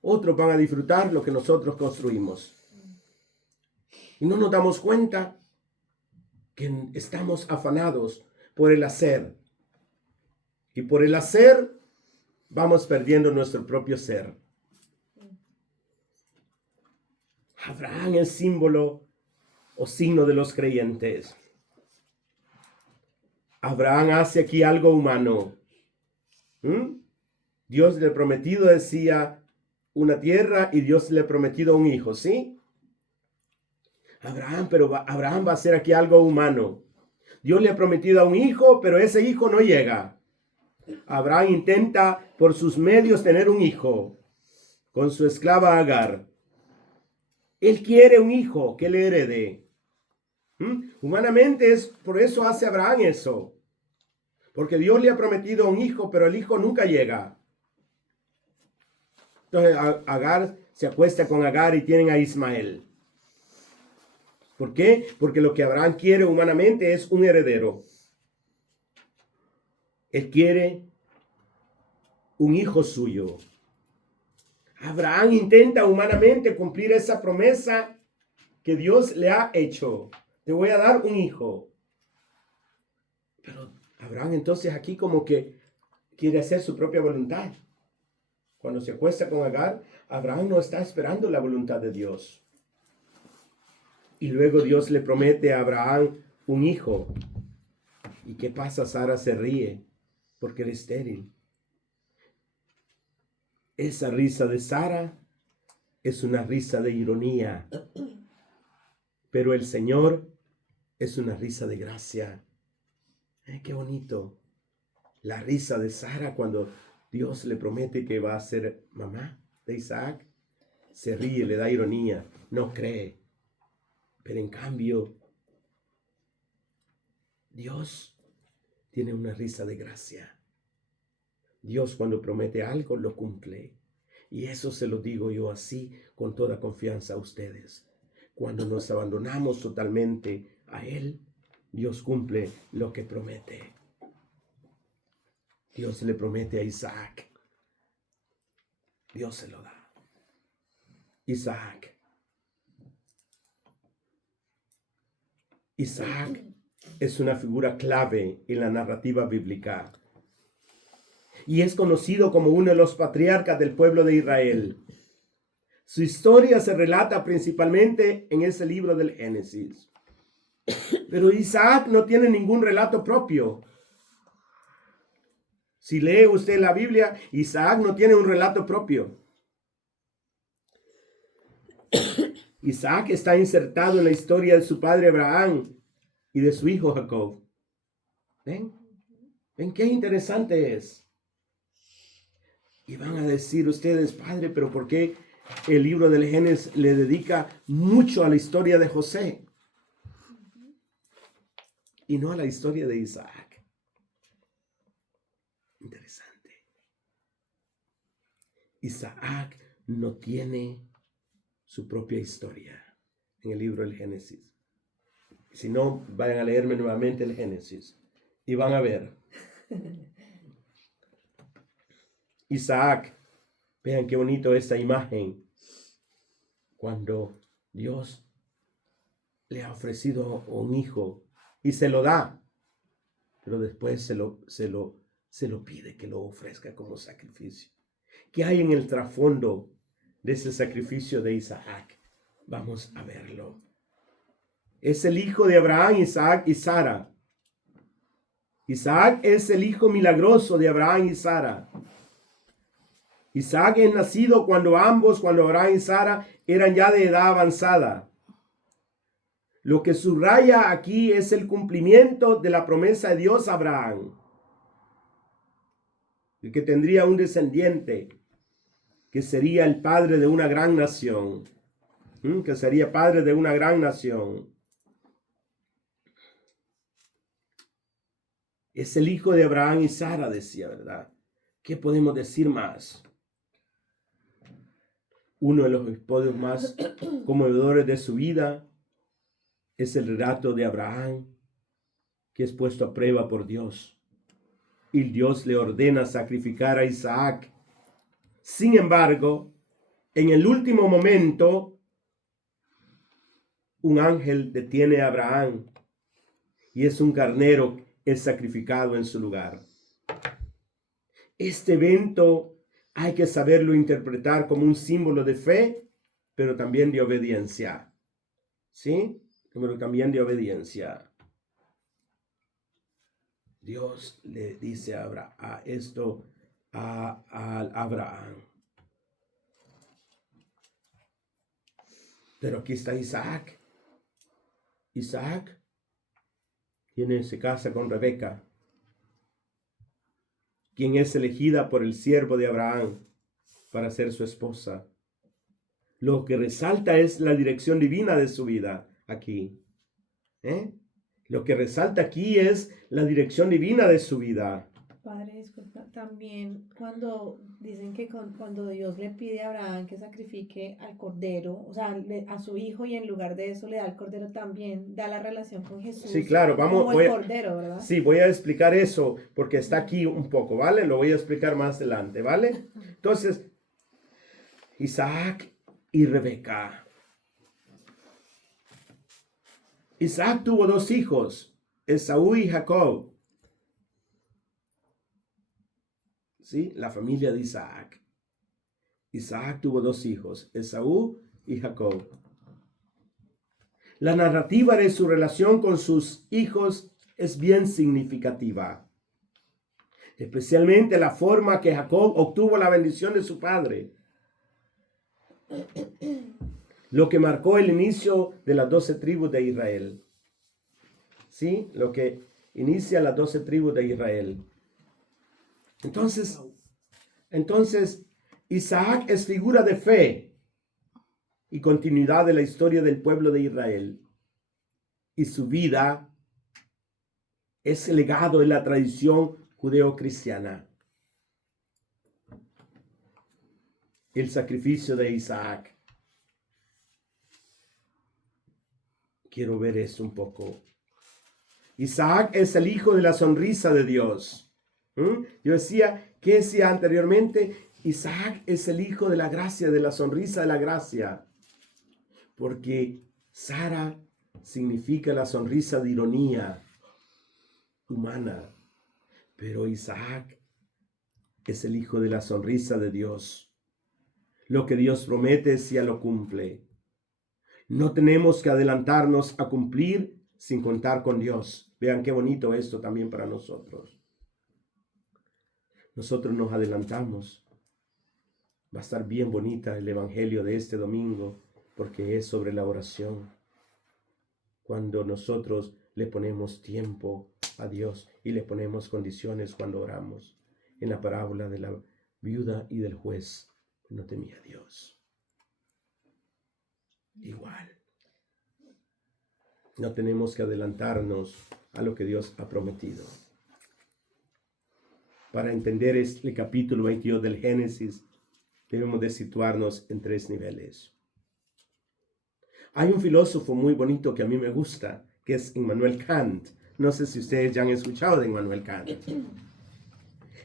Otros van a disfrutar lo que nosotros construimos. Y no nos damos cuenta que estamos afanados por el hacer. Y por el hacer vamos perdiendo nuestro propio ser. Abraham es símbolo o signo de los creyentes. Abraham hace aquí algo humano. Dios le prometido decía una tierra y Dios le prometido un hijo, ¿sí? Abraham, pero Abraham va a hacer aquí algo humano. Dios le ha prometido a un hijo, pero ese hijo no llega. Abraham intenta por sus medios tener un hijo con su esclava Agar. Él quiere un hijo que le herede. Humanamente es por eso hace Abraham eso. Porque Dios le ha prometido un hijo, pero el hijo nunca llega. Entonces Agar se acuesta con Agar y tienen a Ismael. ¿Por qué? Porque lo que Abraham quiere humanamente es un heredero. Él quiere un hijo suyo. Abraham intenta humanamente cumplir esa promesa que Dios le ha hecho. Te voy a dar un hijo. Pero Abraham entonces aquí como que quiere hacer su propia voluntad. Cuando se acuesta con Agar, Abraham no está esperando la voluntad de Dios. Y luego Dios le promete a Abraham un hijo. ¿Y qué pasa? Sara se ríe porque era estéril. Esa risa de Sara es una risa de ironía. Pero el Señor es una risa de gracia. Qué bonito. La risa de Sara cuando Dios le promete que va a ser mamá de Isaac. Se ríe, le da ironía, no cree. Pero en cambio, Dios tiene una risa de gracia. Dios cuando promete algo lo cumple. Y eso se lo digo yo así con toda confianza a ustedes. Cuando nos abandonamos totalmente a Él, Dios cumple lo que promete. Dios le promete a Isaac. Dios se lo da. Isaac es una figura clave en la narrativa bíblica. Y es conocido como uno de los patriarcas del pueblo de Israel. Su historia se relata principalmente en ese libro del Génesis. Pero Isaac no tiene ningún relato propio. Si lee usted la Biblia, Isaac no tiene un relato propio. Isaac está insertado en la historia de su padre Abraham y de su hijo Jacob. ¿Ven? ¿Ven qué interesante es? Y van a decir ustedes, padre, pero ¿por qué el libro del Génesis le dedica mucho a la historia de José y no a la historia de Isaac? Interesante. Isaac no tiene su propia historia en el libro del Génesis. Si no, vayan a leerme nuevamente el Génesis y van a ver. Isaac, vean qué bonito esta imagen. Cuando Dios le ha ofrecido un hijo y se lo da, pero después se lo pide que lo ofrezca como sacrificio. ¿Qué hay en el trasfondo de ese sacrificio de Isaac? Vamos a verlo. Es el hijo de Abraham, Isaac y Sara. Isaac es el hijo milagroso de Abraham y Sara. Isaac es nacido cuando Abraham y Sara eran ya de edad avanzada. Lo que subraya aquí es el cumplimiento de la promesa de Dios a Abraham, el que tendría un descendiente que sería el padre de una gran nación, que sería padre de una gran nación. Es el hijo de Abraham y Sara, decía, ¿verdad? ¿Qué podemos decir más? Uno de los episodios más conmovedores de su vida es el relato de Abraham, que es puesto a prueba por Dios. Y Dios le ordena sacrificar a Isaac. Sin embargo, en el último momento, un ángel detiene a Abraham y es un carnero es sacrificado en su lugar. Este evento hay que saberlo interpretar como un símbolo de fe, pero también de obediencia. ¿Sí? Pero también de obediencia. Dios le dice a Abraham. Pero aquí está Isaac. Isaac se casa con Rebeca, quien es elegida por el siervo de Abraham para ser su esposa. Lo que resalta es la dirección divina de su vida aquí. Lo que resalta aquí es la dirección divina de su vida. Padre, disculpa, también cuando dicen que cuando Dios le pide a Abraham que sacrifique al cordero, o sea, a su hijo, y en lugar de eso le da el cordero, también da la relación con Jesús. Sí, claro, como el cordero, ¿verdad? Sí, voy a explicar eso porque está aquí un poco, ¿vale? Lo voy a explicar más adelante, ¿vale? Entonces, Isaac y Rebeca. Isaac tuvo 2 hijos, Esaú y Jacob. ¿Sí? La familia de Isaac. Isaac tuvo 2 hijos, Esaú y Jacob. La narrativa de su relación con sus hijos es bien significativa, especialmente la forma que Jacob obtuvo la bendición de su padre, lo que marcó el inicio de las 12 tribus de Israel. ¿Sí? Lo que inicia las 12 tribus de Israel. Entonces, Isaac es figura de fe y continuidad de la historia del pueblo de Israel. Y su vida es el legado de la tradición judeo-cristiana. El sacrificio de Isaac. Quiero ver esto un poco. Isaac es el hijo de la sonrisa de Dios. Yo decía, ¿qué decía anteriormente? Isaac es el hijo de la gracia, de la sonrisa de la gracia. Porque Sara significa la sonrisa de ironía humana. Pero Isaac es el hijo de la sonrisa de Dios. Lo que Dios promete, ya lo cumple. No tenemos que adelantarnos a cumplir sin contar con Dios. Vean qué bonito esto también para nosotros. Nosotros nos adelantamos. Va a estar bien bonita el evangelio de este domingo porque es sobre la oración. Cuando nosotros le ponemos tiempo a Dios y le ponemos condiciones cuando oramos. En la parábola de la viuda y del juez, no temía a Dios. Igual. No tenemos que adelantarnos a lo que Dios ha prometido. Para entender el capítulo 22 del Génesis, debemos de situarnos en 3 niveles. Hay un filósofo muy bonito que a mí me gusta, que es Immanuel Kant. No sé si ustedes ya han escuchado de Immanuel Kant.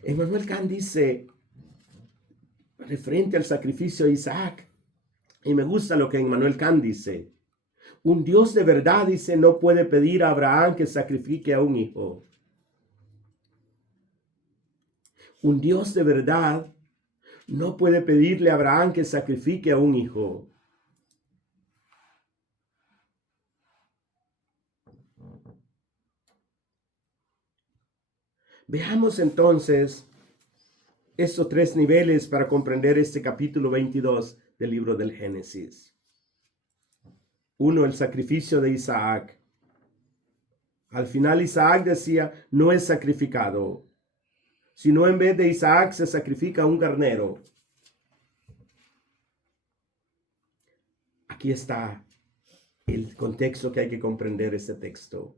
Immanuel Kant dice, referente al sacrificio de Isaac, y me gusta lo que Immanuel Kant dice. Un Dios de verdad, dice, no puede pedir a Abraham que sacrifique a un hijo. Un Dios de verdad no puede pedirle a Abraham que sacrifique a un hijo. Veamos entonces estos 3 niveles para comprender este capítulo 22 del libro del Génesis. 1, el sacrificio de Isaac. Al final Isaac decía, no es sacrificado, sino en vez de Isaac se sacrifica un carnero. Aquí está el contexto que hay que comprender este texto.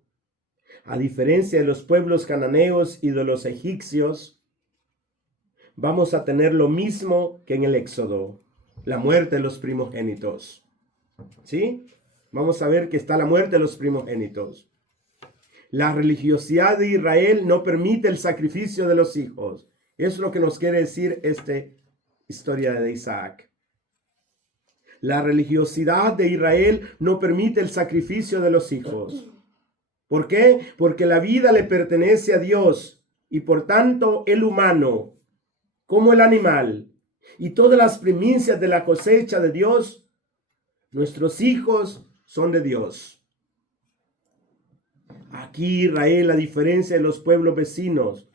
A diferencia de los pueblos cananeos y de los egipcios, vamos a tener lo mismo que en el Éxodo, la muerte de los primogénitos. ¿Sí? Vamos a ver que está la muerte de los primogénitos. La religiosidad de Israel no permite el sacrificio de los hijos. Eso es lo que nos quiere decir esta historia de Isaac. La religiosidad de Israel no permite el sacrificio de los hijos. ¿Por qué? Porque la vida le pertenece a Dios y por tanto el humano, como el animal, y todas las primicias de la cosecha de Dios, nuestros hijos son de Dios. Aquí Israel, a diferencia de los pueblos vecinos,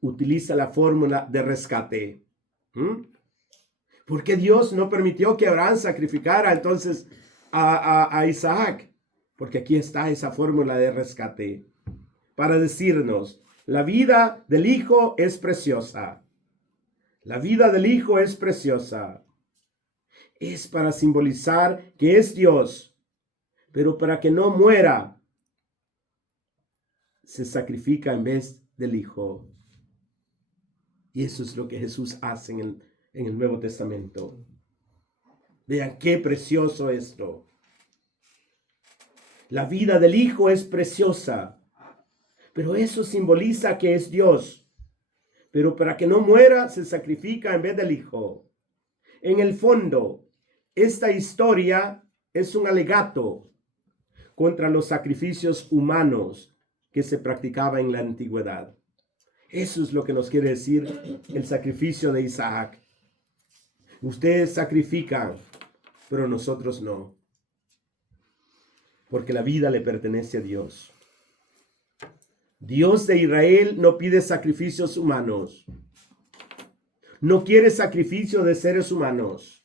utiliza la fórmula de rescate. ¿Por qué Dios no permitió que Abraham sacrificara entonces a Isaac? Porque aquí está esa fórmula de rescate para decirnos, la vida del Hijo es preciosa. La vida del Hijo es preciosa. Es para simbolizar que es Dios, pero para que no muera, se sacrifica en vez del Hijo. Y eso es lo que Jesús hace en el Nuevo Testamento. Vean qué precioso esto. La vida del Hijo es preciosa, pero eso simboliza que es Dios. Pero para que no muera, se sacrifica en vez del Hijo. En el fondo, esta historia es un alegato contra los sacrificios humanos que se practicaba en la antigüedad. Eso es lo que nos quiere decir el sacrificio de Isaac. Ustedes sacrifican, pero nosotros no. Porque la vida le pertenece a Dios. Dios de Israel no pide sacrificios humanos. No quiere sacrificio de seres humanos.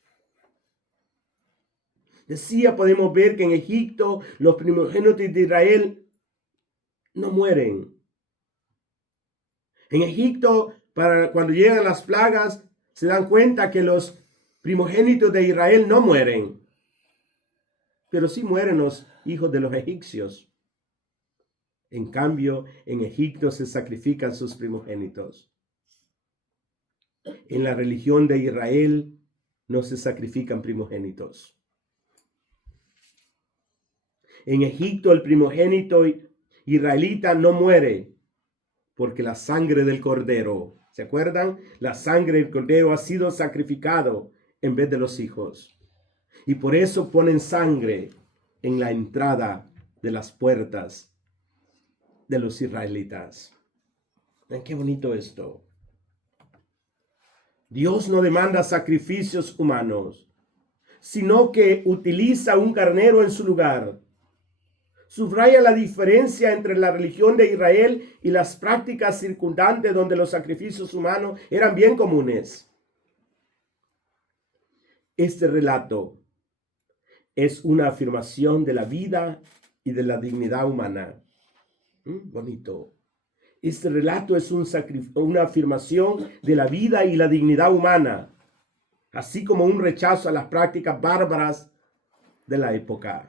Decía, podemos ver que en Egipto los primogénitos de Israel no mueren. En Egipto, cuando llegan las plagas, se dan cuenta que los primogénitos de Israel no mueren. Pero sí mueren los hijos de los egipcios. En cambio, en Egipto se sacrifican sus primogénitos. En la religión de Israel no se sacrifican primogénitos. En Egipto el primogénito israelita no muere porque la sangre del cordero, ¿se acuerdan? La sangre del cordero ha sido sacrificado en vez de los hijos. Y por eso ponen sangre en la entrada de las puertas de los israelitas. ¿Ven qué bonito esto? Dios no demanda sacrificios humanos, sino que utiliza un carnero en su lugar. Subraya la diferencia entre la religión de Israel y las prácticas circundantes donde los sacrificios humanos eran bien comunes. Este relato es una afirmación de la vida y de la dignidad humana. Bonito. Este relato es una afirmación de la vida y la dignidad humana, así como un rechazo a las prácticas bárbaras de la época.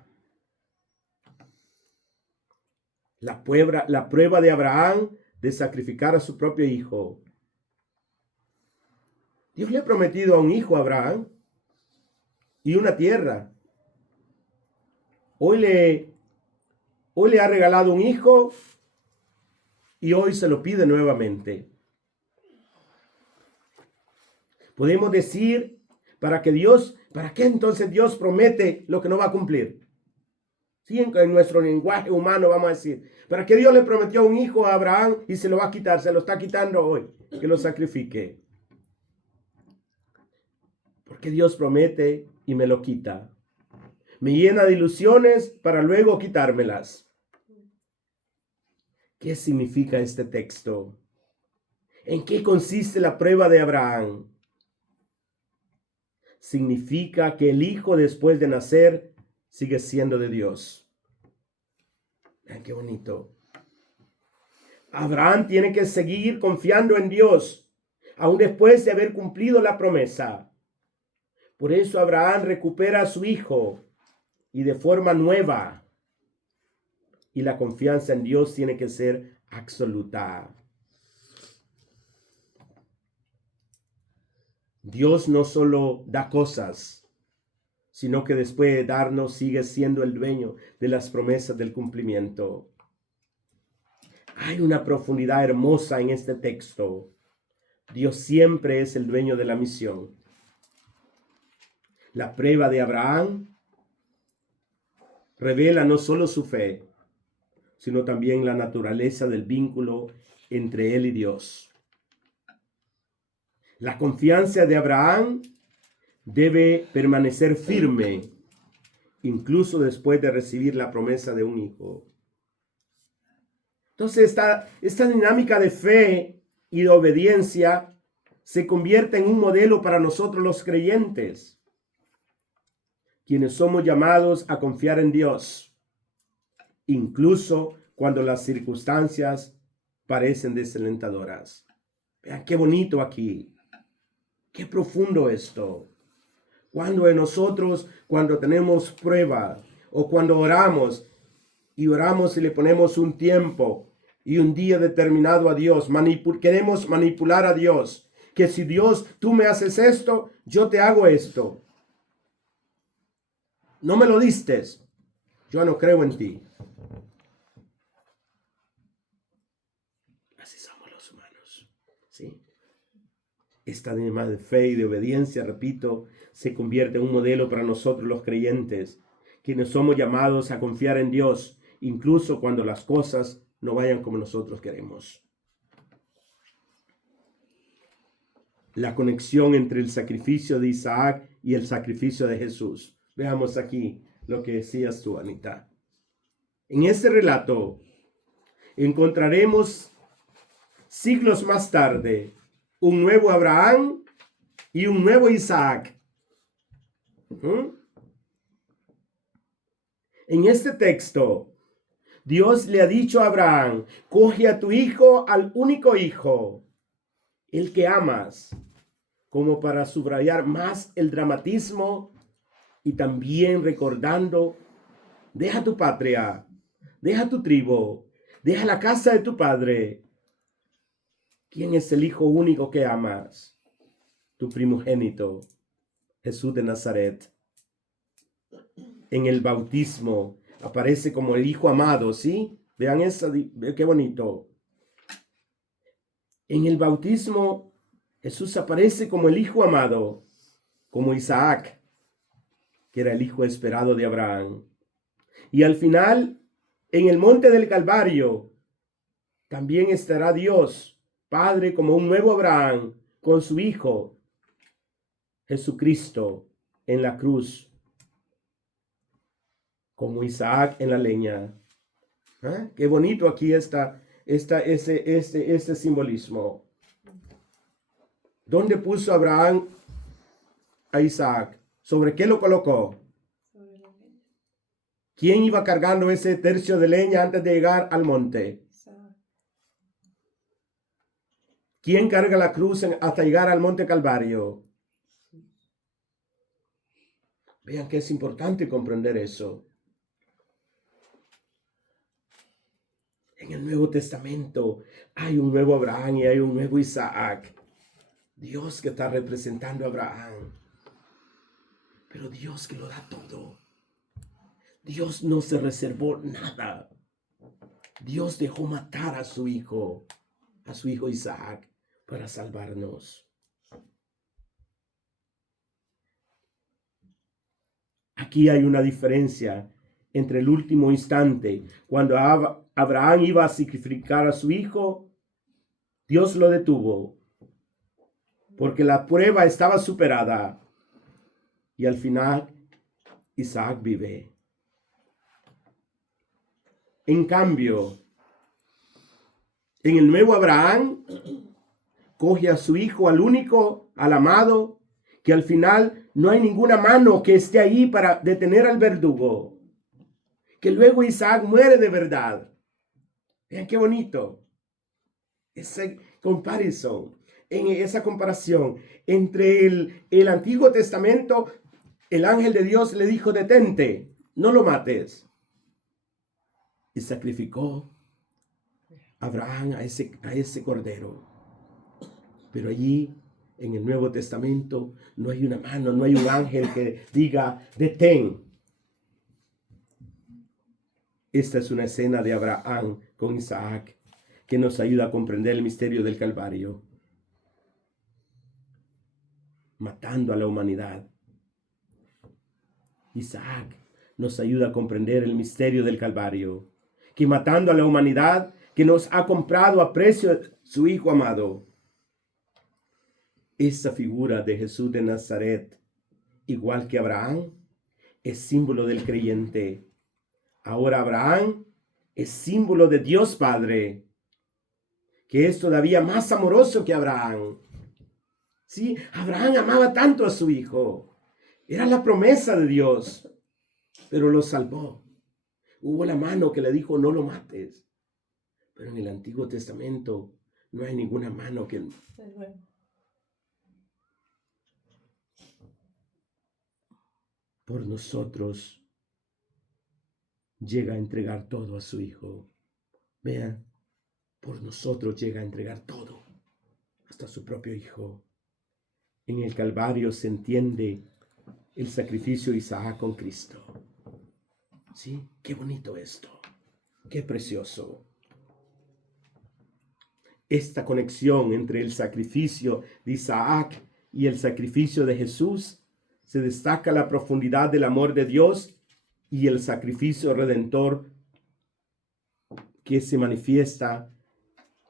La prueba de Abraham de sacrificar a su propio hijo. Dios le ha prometido a un hijo a Abraham y una tierra. Hoy le ha regalado un hijo y hoy se lo pide nuevamente. Podemos decir, ¿para qué entonces Dios promete lo que no va a cumplir? Sí, en nuestro lenguaje humano vamos a decir, ¿para qué Dios le prometió un hijo a Abraham y se lo va a quitar? Se lo está quitando hoy, que lo sacrifique. Porque Dios promete y me lo quita. Me llena de ilusiones para luego quitármelas. ¿Qué significa este texto? ¿En qué consiste la prueba de Abraham? Significa que el hijo después de nacer sigue siendo de Dios. Vean qué bonito. Abraham tiene que seguir confiando en Dios, aun después de haber cumplido la promesa. Por eso Abraham recupera a su hijo y de forma nueva. Y la confianza en Dios tiene que ser absoluta. Dios no solo da cosas, sino que después de darnos sigue siendo el dueño de las promesas del cumplimiento. Hay una profundidad hermosa en este texto. Dios siempre es el dueño de la misión. La prueba de Abraham revela no solo su fe, sino también la naturaleza del vínculo entre él y Dios. La confianza de Abraham debe permanecer firme, incluso después de recibir la promesa de un hijo. Entonces, esta dinámica de fe y de obediencia se convierte en un modelo para nosotros los creyentes, quienes somos llamados a confiar en Dios. incluso cuando las circunstancias parecen desalentadoras. Vean qué bonito aquí, qué profundo esto. Cuando en nosotros, cuando tenemos prueba o cuando oramos y le ponemos un tiempo y un día determinado a Dios, queremos manipular a Dios, que si Dios, tú me haces esto, yo te hago esto. No me lo diste, yo no creo en ti. Así somos los humanos, ¿sí? Esta dilema de fe y de obediencia, repito, se convierte en un modelo para nosotros los creyentes, quienes somos llamados a confiar en Dios, incluso cuando las cosas no vayan como nosotros queremos. La conexión entre el sacrificio de Isaac y el sacrificio de Jesús. Veamos aquí lo que decías tú, Anita. En este relato encontraremos siglos más tarde un nuevo Abraham y un nuevo Isaac. En este texto, Dios le ha dicho a Abraham, coge a tu hijo, al único hijo, el que amas, como para subrayar más el dramatismo y también recordando, deja tu patria, deja tu tribu, deja la casa de tu padre. ¿Quién es el hijo único que amas? Tu primogénito, Jesús de Nazaret. En el bautismo aparece como el hijo amado, ¿sí? Vean eso, qué bonito. En el bautismo Jesús aparece como el hijo amado, como Isaac, que era el hijo esperado de Abraham. Y al final, en el monte del Calvario, también estará Dios, Padre, como un nuevo Abraham, con su hijo, Jesucristo, en la cruz, como Isaac en la leña. Qué bonito aquí está este simbolismo. ¿Dónde puso Abraham a Isaac? ¿Sobre qué lo colocó? ¿Quién iba cargando ese tercio de leña antes de llegar al monte? ¿Quién carga la cruz hasta llegar al monte Calvario? Vean que es importante comprender eso. En el Nuevo Testamento hay un nuevo Abraham y hay un nuevo Isaac. Dios que está representando a Abraham. Pero Dios que lo da todo. Dios no se reservó nada. Dios dejó matar a su hijo Isaac, para salvarnos. Aquí hay una diferencia entre el último instante, cuando Abraham iba a sacrificar a su hijo, Dios lo detuvo, porque la prueba estaba superada, y al final Isaac vive. En cambio, en el nuevo Abraham, coge a su hijo, al único, al amado, que al final no hay ninguna mano que esté ahí para detener al verdugo. Que luego Isaac muere de verdad. Vean qué bonito. Esa comparación entre el Antiguo Testamento, el ángel de Dios le dijo, detente, no lo mates. Y sacrificó Abraham a ese cordero. Pero allí, en el Nuevo Testamento, no hay una mano, no hay un ángel que diga, detén. Esta es una escena de Abraham con Isaac que nos ayuda a comprender el misterio del Calvario. Matando a la humanidad. Isaac nos ayuda a comprender el misterio del Calvario. Que matando a la humanidad, que nos ha comprado a precio de su Hijo amado. Esa figura de Jesús de Nazaret, igual que Abraham, es símbolo del creyente. Ahora Abraham es símbolo de Dios Padre, que es todavía más amoroso que Abraham. Sí, Abraham amaba tanto a su hijo. Era la promesa de Dios, pero lo salvó. Hubo la mano que le dijo, no lo mates. Pero en el Antiguo Testamento no hay ninguna mano que... por nosotros llega a entregar todo a su Hijo. Vean, por nosotros llega a entregar todo, hasta su propio Hijo. En el Calvario se entiende el sacrificio de Isaac con Cristo. ¿Sí? Qué bonito esto. Qué precioso. Esta conexión entre el sacrificio de Isaac y el sacrificio de Jesús se destaca la profundidad del amor de Dios y el sacrificio redentor que se manifiesta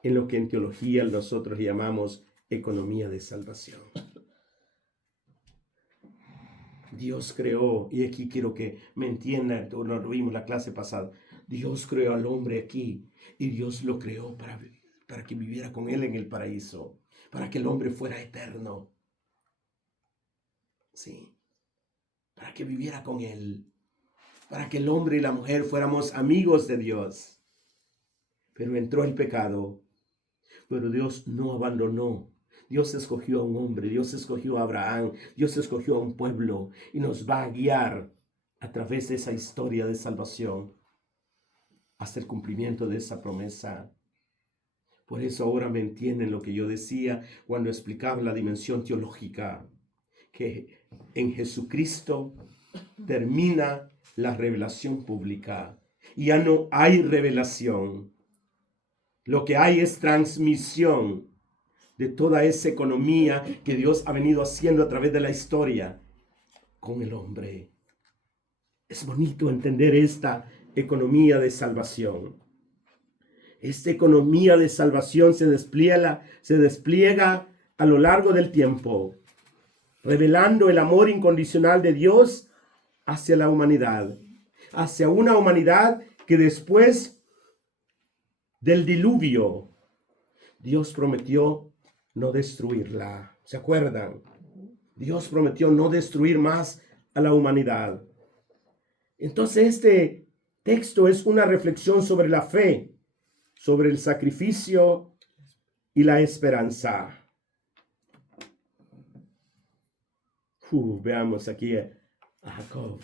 en lo que en teología nosotros llamamos economía de salvación. Dios creó, y aquí quiero que me entiendan, lo vimos la clase pasada, Dios creó al hombre aquí y Dios lo creó para que viviera con él en el paraíso, para que el hombre fuera eterno. Sí, para que viviera con él, para que el hombre y la mujer fuéramos amigos de Dios. Pero entró el pecado, pero Dios no abandonó. Dios escogió a un hombre, Dios escogió a Abraham, Dios escogió a un pueblo y nos va a guiar a través de esa historia de salvación hasta el cumplimiento de esa promesa. Por eso ahora me entienden lo que yo decía cuando explicaba la dimensión teológica, que en Jesucristo termina la revelación pública. Ya no hay revelación. Lo que hay es transmisión de toda esa economía que Dios ha venido haciendo a través de la historia con el hombre. Es bonito entender esta economía de salvación. Esta economía de salvación se despliega a lo largo del tiempo, revelando el amor incondicional de Dios hacia la humanidad, hacia una humanidad que después del diluvio, Dios prometió no destruirla. ¿Se acuerdan? Dios prometió no destruir más a la humanidad. Entonces este texto es una reflexión sobre la fe, sobre el sacrificio y la esperanza. Veamos aquí a Jacob.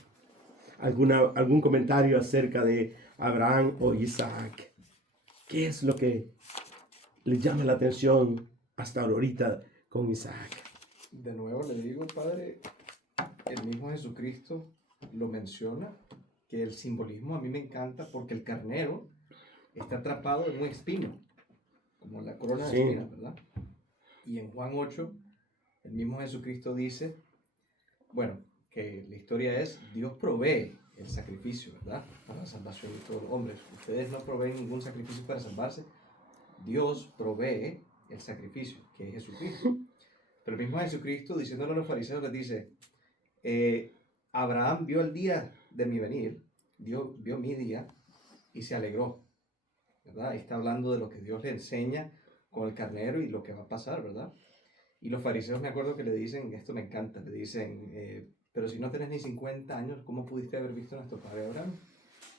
¿Algún comentario acerca de Abraham o Isaac? ¿Qué es lo que le llama la atención hasta ahorita con Isaac? De nuevo le digo, Padre, el mismo Jesucristo lo menciona, que el simbolismo a mí me encanta porque el carnero está atrapado en un espino, como la corona de espinas, ¿verdad? Y en Juan 8, el mismo Jesucristo dice, bueno, que la historia es, Dios provee el sacrificio, ¿verdad? Para la salvación de todos los hombres. Ustedes no proveen ningún sacrificio para salvarse. Dios provee el sacrificio, que es Jesucristo. Pero el mismo Jesucristo, diciéndole a los fariseos, les dice, Abraham vio el día de mi venir, vio mi día y se alegró, ¿verdad? Está hablando de lo que Dios le enseña con el carnero y lo que va a pasar, ¿verdad? Y los fariseos, me acuerdo que le dicen, esto me encanta, le dicen, pero si no tenés ni 50 años, ¿cómo pudiste haber visto a nuestro padre Abraham?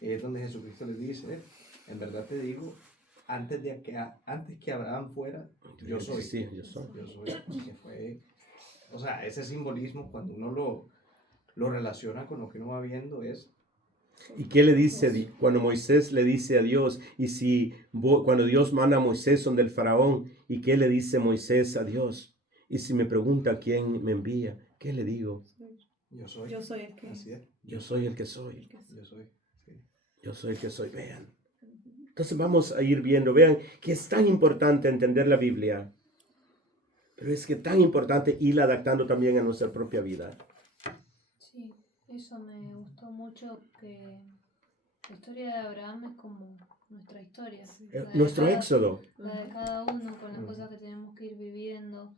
Es donde Jesucristo les dice, en verdad te digo, antes que Abraham fuera, yo soy. Sí, yo soy. Yo soy. Que fue, o sea, ese simbolismo, cuando uno lo relaciona con lo que uno va viendo, es... ¿Y qué le dice cuando Moisés le dice a Dios? Cuando Dios manda a Moisés donde el faraón, ¿y qué le dice Moisés a Dios? Y si me pregunta quién me envía, ¿qué le digo? Yo soy. Yo soy el que Así es. Yo soy el que soy. Yo soy. Sí. Yo soy el que soy. Vean. Entonces vamos a ir viendo. Vean que es tan importante entender la Biblia. Pero es que tan importante irla adaptando también a nuestra propia vida. Sí, eso me gustó mucho, que la historia de Abraham es como nuestra historia. Nuestro éxodo. La de cada uno, con las cosas que tenemos que ir viviendo,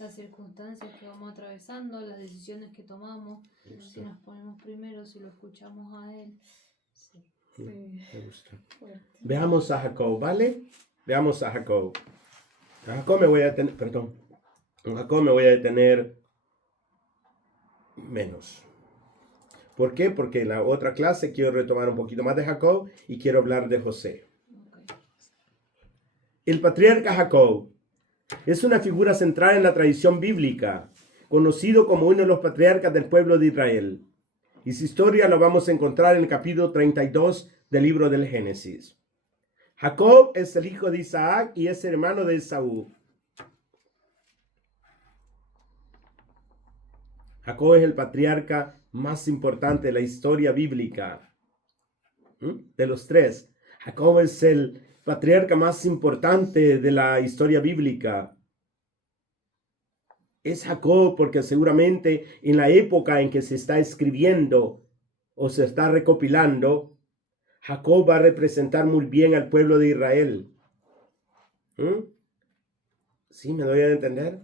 las circunstancias que vamos atravesando, las decisiones que tomamos, si nos ponemos primero, si lo escuchamos a él. Sí. Me gusta. Veamos a Jacob, ¿vale? Veamos a Jacob. A Jacob me voy a detener, perdón. A Jacob me voy a detener menos. ¿Por qué? Porque en la otra clase quiero retomar un poquito más de Jacob y quiero hablar de José. El patriarca Jacob es una figura central en la tradición bíblica, conocido como uno de los patriarcas del pueblo de Israel. Y su historia la vamos a encontrar en el capítulo 32 del libro del Génesis. Jacob es el hijo de Isaac y es hermano de Esaú. Jacob es el patriarca más importante de la historia bíblica. De los tres, Jacob es el patriarca más importante de la historia bíblica. Es Jacob porque seguramente en la época en que se está escribiendo o se está recopilando, Jacob va a representar muy bien al pueblo de Israel. ¿Sí me doy a entender?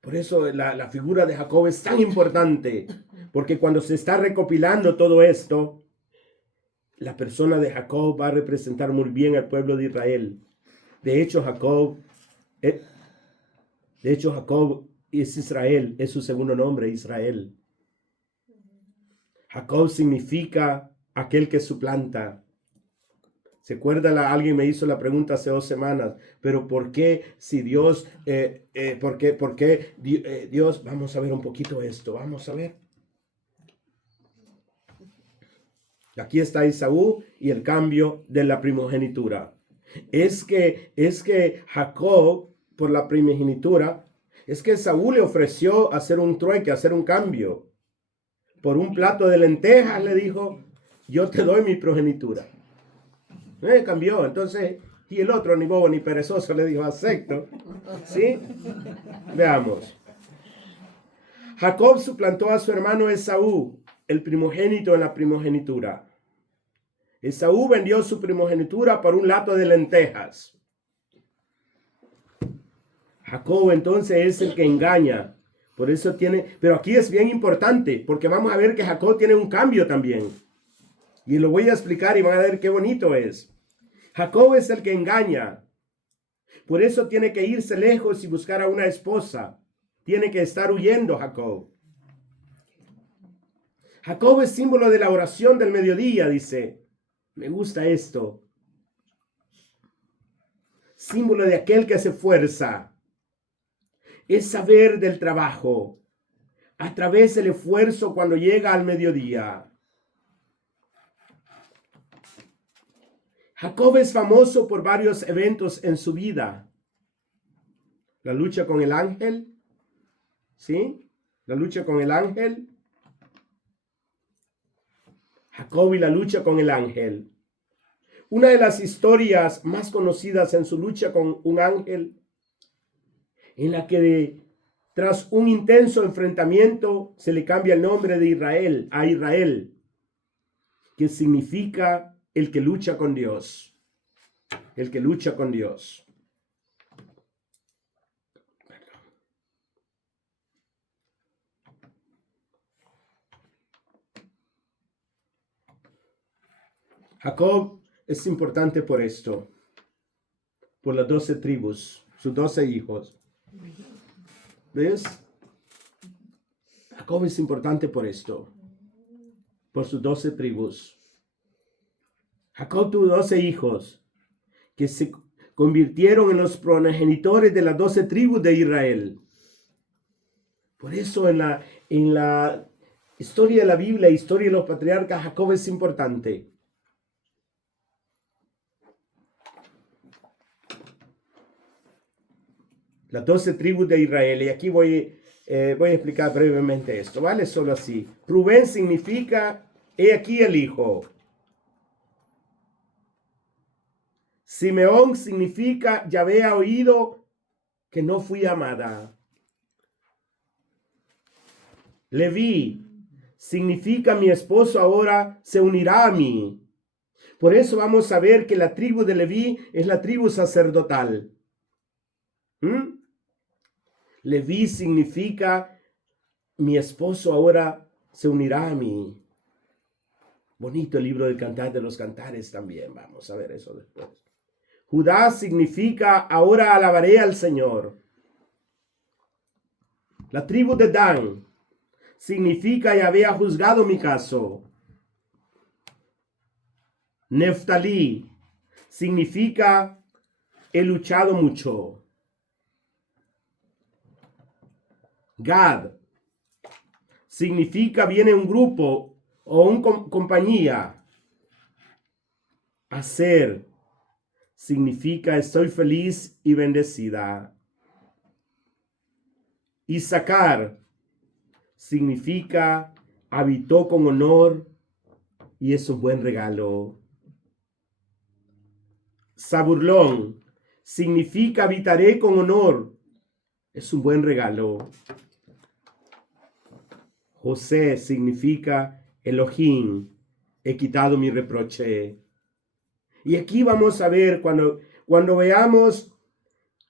Por eso la figura de Jacob es tan importante, porque cuando se está recopilando todo esto, la persona de Jacob va a representar muy bien al pueblo de Israel. De hecho, Jacob es Israel, es su segundo nombre, Israel. Jacob significa aquel que suplanta. ¿Se acuerda? Alguien me hizo la pregunta hace 2 semanas, pero ¿por qué si Dios, por qué Dios, vamos a ver un poquito esto, vamos a ver. Aquí está Esaú y el cambio de la primogenitura. Es que Jacob, por la primogenitura, es que Esaú le ofreció hacer un trueque, hacer un cambio. Por un plato de lentejas le dijo, yo te doy mi progenitura. Cambió, entonces, y el otro ni bobo ni perezoso le dijo, acepto. ¿Sí? Veamos. Jacob suplantó a su hermano Esaú, el primogénito en la primogenitura. Esaú vendió su primogenitura por un plato de lentejas. Jacob entonces es el que engaña. Por eso pero aquí es bien importante, porque vamos a ver que Jacob tiene un cambio también. Y lo voy a explicar y van a ver qué bonito es. Jacob es el que engaña. Por eso tiene que irse lejos y buscar a una esposa. Tiene que estar huyendo Jacob. Jacob es símbolo de la oración del mediodía, dice. Me gusta esto. Símbolo de aquel que se esfuerza. Es saber del trabajo a través del esfuerzo cuando llega al mediodía. Jacob es famoso por varios eventos en su vida. La lucha con el ángel, ¿sí? La lucha con el ángel. Jacob y la lucha con el ángel. Una de las historias más conocidas en su lucha con un ángel, en la que tras un intenso enfrentamiento se le cambia el nombre de Israel a Israel, que significa el que lucha con Dios. El que lucha con Dios. Jacob es importante por esto, por las 12 tribus, sus 12 hijos. ¿Ves? Jacob es importante por esto, por sus 12 tribus. Jacob tuvo 12 hijos que se convirtieron en los progenitores de las 12 tribus de Israel. Por eso en la historia de la Biblia, historia de los patriarcas, Jacob es importante. Las 12 tribus de Israel. Y aquí voy a explicar brevemente esto, ¿vale? Solo así. Rubén significa, he aquí el hijo. Simeón significa, ya había oído que no fui amada. Leví significa, mi esposo ahora se unirá a mí. Por eso vamos a ver que la tribu de Leví es la tribu sacerdotal. Leví significa, mi esposo ahora se unirá a mí. Bonito el libro del Cantar de los Cantares también. Vamos a ver eso después. Judá significa, ahora alabaré al Señor. La tribu de Dan significa Yahvé ha juzgado mi caso. Neftalí significa he luchado mucho. Gad significa viene un grupo o una compañía. Aser significa estoy feliz y bendecida. Issacar significa habitó con honor y es un buen regalo. Zabulón significa habitaré con honor, es un buen regalo. José significa Elohim, he quitado mi reproche. Y aquí vamos a ver cuando veamos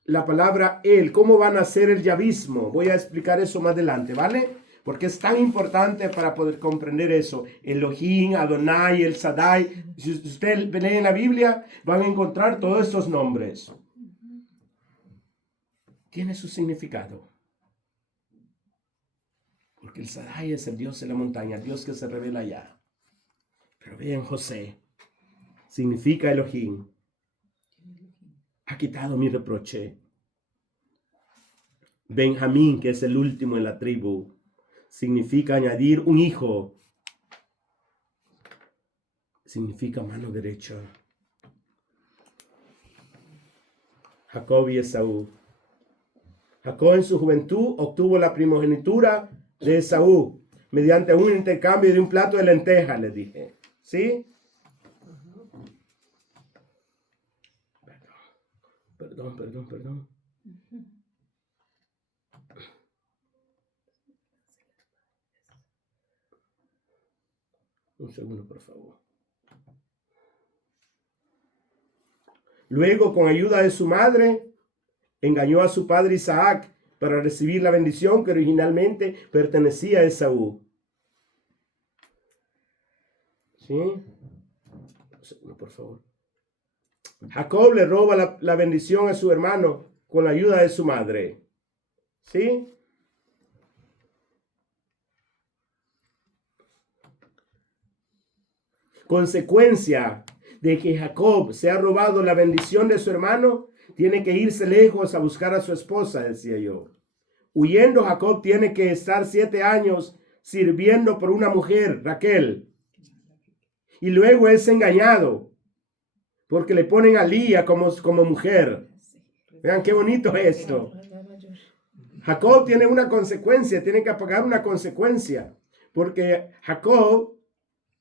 la palabra él, cómo van a ser el yavismo. Voy a explicar eso más adelante, ¿vale? Porque es tan importante para poder comprender eso. Elohim, Adonai, El Shaddai. Si usted lee en la Biblia, van a encontrar todos estos nombres. Tiene su significado. Porque el Shaddai es el Dios de la montaña, el Dios que se revela allá. Pero vean José, significa Elohim. Ha quitado mi reproche. Benjamín, que es el último en la tribu, significa añadir un hijo. Significa mano derecha. Jacob y Esaú. Jacob en su juventud obtuvo la primogenitura de Esaú mediante un intercambio de un plato de lentejas, les dije. ¿Sí? Perdón. Un segundo, por favor. Luego, con ayuda de su madre, engañó a su padre Isaac para recibir la bendición que originalmente pertenecía a Esaú. ¿Sí? Un segundo, por favor. Jacob le roba la bendición a su hermano con la ayuda de su madre. ¿Sí? Consecuencia de que Jacob se ha robado la bendición de su hermano, tiene que irse lejos a buscar a su esposa, decía yo. Huyendo, Jacob tiene que estar 7 años sirviendo por una mujer, Raquel. Y luego es engañado, porque le ponen a Lía como mujer. Vean qué bonito es esto. Jacob tiene una consecuencia, tiene que pagar una consecuencia, porque Jacob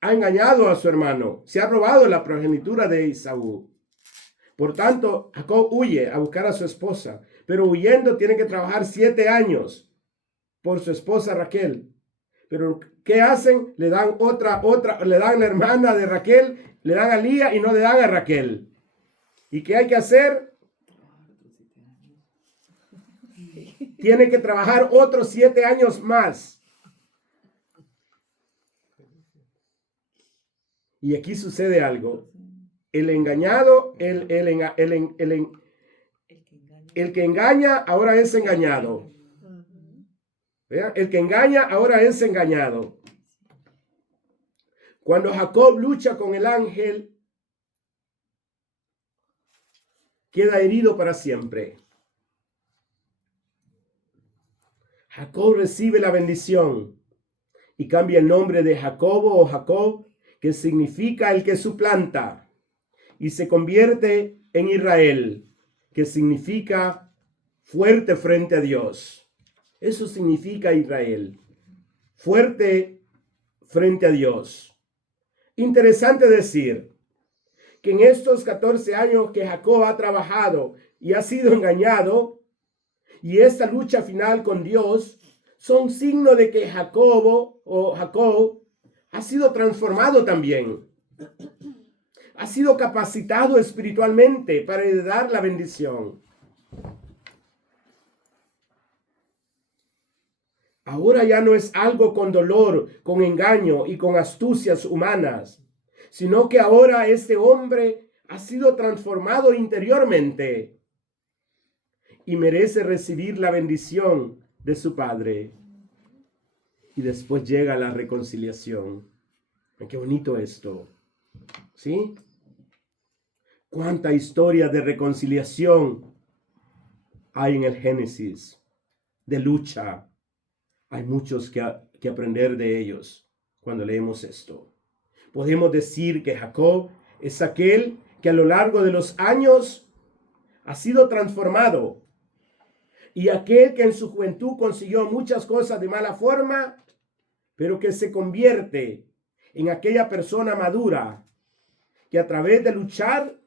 ha engañado a su hermano, se ha robado la progenitura de Esaú. Por tanto, Jacob huye a buscar a su esposa, pero huyendo tiene que trabajar 7 años por su esposa Raquel. Pero ¿qué hacen? Le dan le dan la hermana de Raquel, le dan a Lía y no le dan a Raquel. ¿Y qué hay que hacer? Tiene que trabajar otros 7 años más. Y aquí sucede algo. El engañado, el que engaña ahora es engañado. ¿Vean? El que engaña ahora es engañado. Cuando Jacob lucha con el ángel, queda herido para siempre. Jacob recibe la bendición y cambia el nombre de Jacobo o Jacob, que significa el que suplanta, y se convierte en Israel, que significa fuerte frente a Dios. Eso significa Israel, fuerte frente a Dios. Interesante decir que en estos 14 años que Jacob ha trabajado y ha sido engañado, y esta lucha final con Dios, son signo de que Jacob ha sido transformado también. Ha sido capacitado espiritualmente para heredar la bendición. Ahora ya no es algo con dolor, con engaño y con astucias humanas, sino que ahora este hombre ha sido transformado interiormente y merece recibir la bendición de su padre. y después llega la reconciliación. Qué bonito esto, ¿sí? Cuánta historia de reconciliación hay en el Génesis, de lucha. Hay muchos que aprender de ellos cuando leemos esto. Podemos decir que Jacob es aquel que a lo largo de los años ha sido transformado, y aquel que en su juventud consiguió muchas cosas de mala forma, pero que se convierte en aquella persona madura que a través de luchar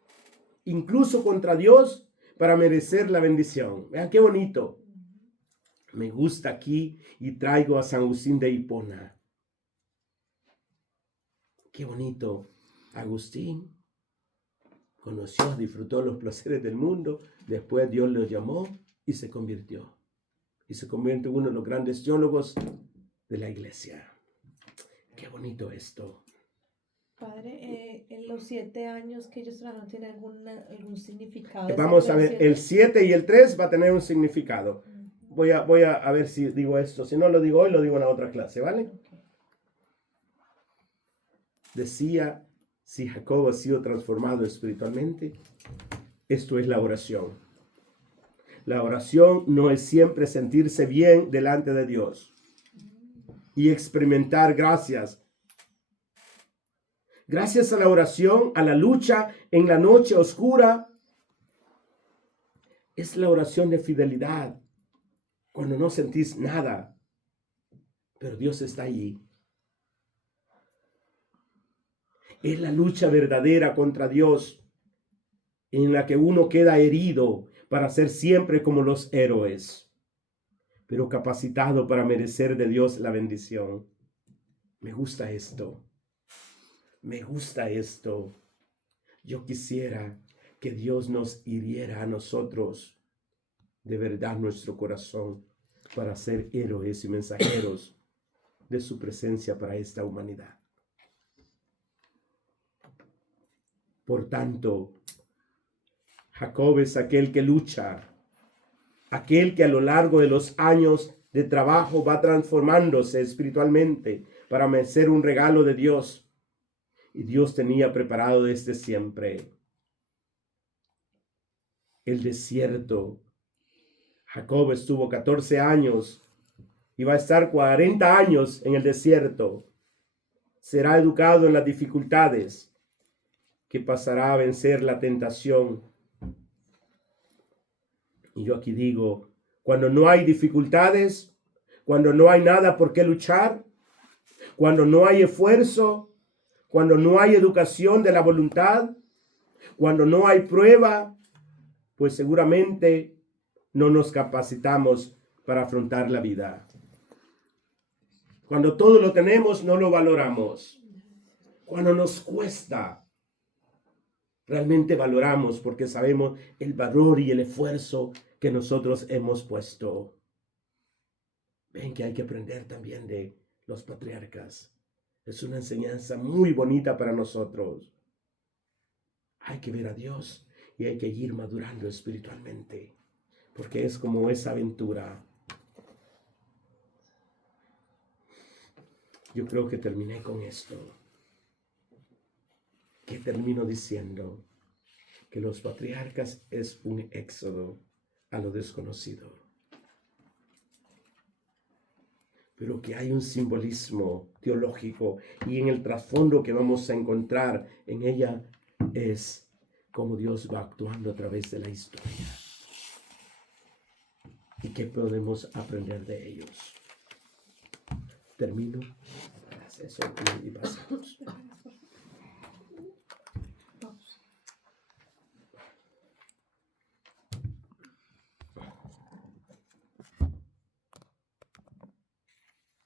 incluso contra Dios para merecer la bendición. Vean qué bonito. Me gusta aquí y traigo a San Agustín de Hipona. Qué bonito. Agustín conoció, disfrutó los placeres del mundo. Después Dios lo llamó y se convirtió. Y se convierte en uno de los grandes teólogos de la iglesia. Qué bonito esto. Padre, en los 7 años que ellos trabajaron, ¿tiene algún significado? Vamos a ver, el 7 y el 3 va a tener un significado. Voy a ver si digo esto. Si no lo digo hoy, lo digo en la otra clase, ¿vale? Decía, si Jacob ha sido transformado espiritualmente, esto es la oración. La oración no es siempre sentirse bien delante de Dios y experimentar gracias. Gracias a la oración, a la lucha en la noche oscura, es la oración de fidelidad. Cuando no sentís nada, pero Dios está allí. Es la lucha verdadera contra Dios, en la que uno queda herido para ser siempre como los héroes, pero capacitado para merecer de Dios la bendición. Me gusta esto. Me gusta esto. Yo quisiera que Dios nos hiriera a nosotros de verdad nuestro corazón para ser héroes y mensajeros de su presencia para esta humanidad. Por tanto, Jacob es aquel que lucha, aquel que a lo largo de los años de trabajo va transformándose espiritualmente para merecer un regalo de Dios. Y Dios tenía preparado desde siempre el desierto. Jacob estuvo 14 años y va a estar 40 años en el desierto. Será educado en las dificultades, que pasará a vencer la tentación. Y yo aquí digo, cuando no hay dificultades, cuando no hay nada por qué luchar, cuando no hay esfuerzo, cuando no hay educación de la voluntad, cuando no hay prueba, pues seguramente no nos capacitamos para afrontar la vida. Cuando todo lo tenemos, no lo valoramos. Cuando nos cuesta, realmente valoramos porque sabemos el valor y el esfuerzo que nosotros hemos puesto. Ven que hay que aprender también de los patriarcas. Es una enseñanza muy bonita para nosotros. Hay que ver a Dios y hay que ir madurando espiritualmente, porque es como esa aventura. Yo creo que terminé con esto. Que termino diciendo que los patriarcas es un éxodo a lo desconocido, pero que hay un simbolismo teológico y en el trasfondo que vamos a encontrar en ella es cómo Dios va actuando a través de la historia y qué podemos aprender de ellos. Termino. Gracias y pasamos.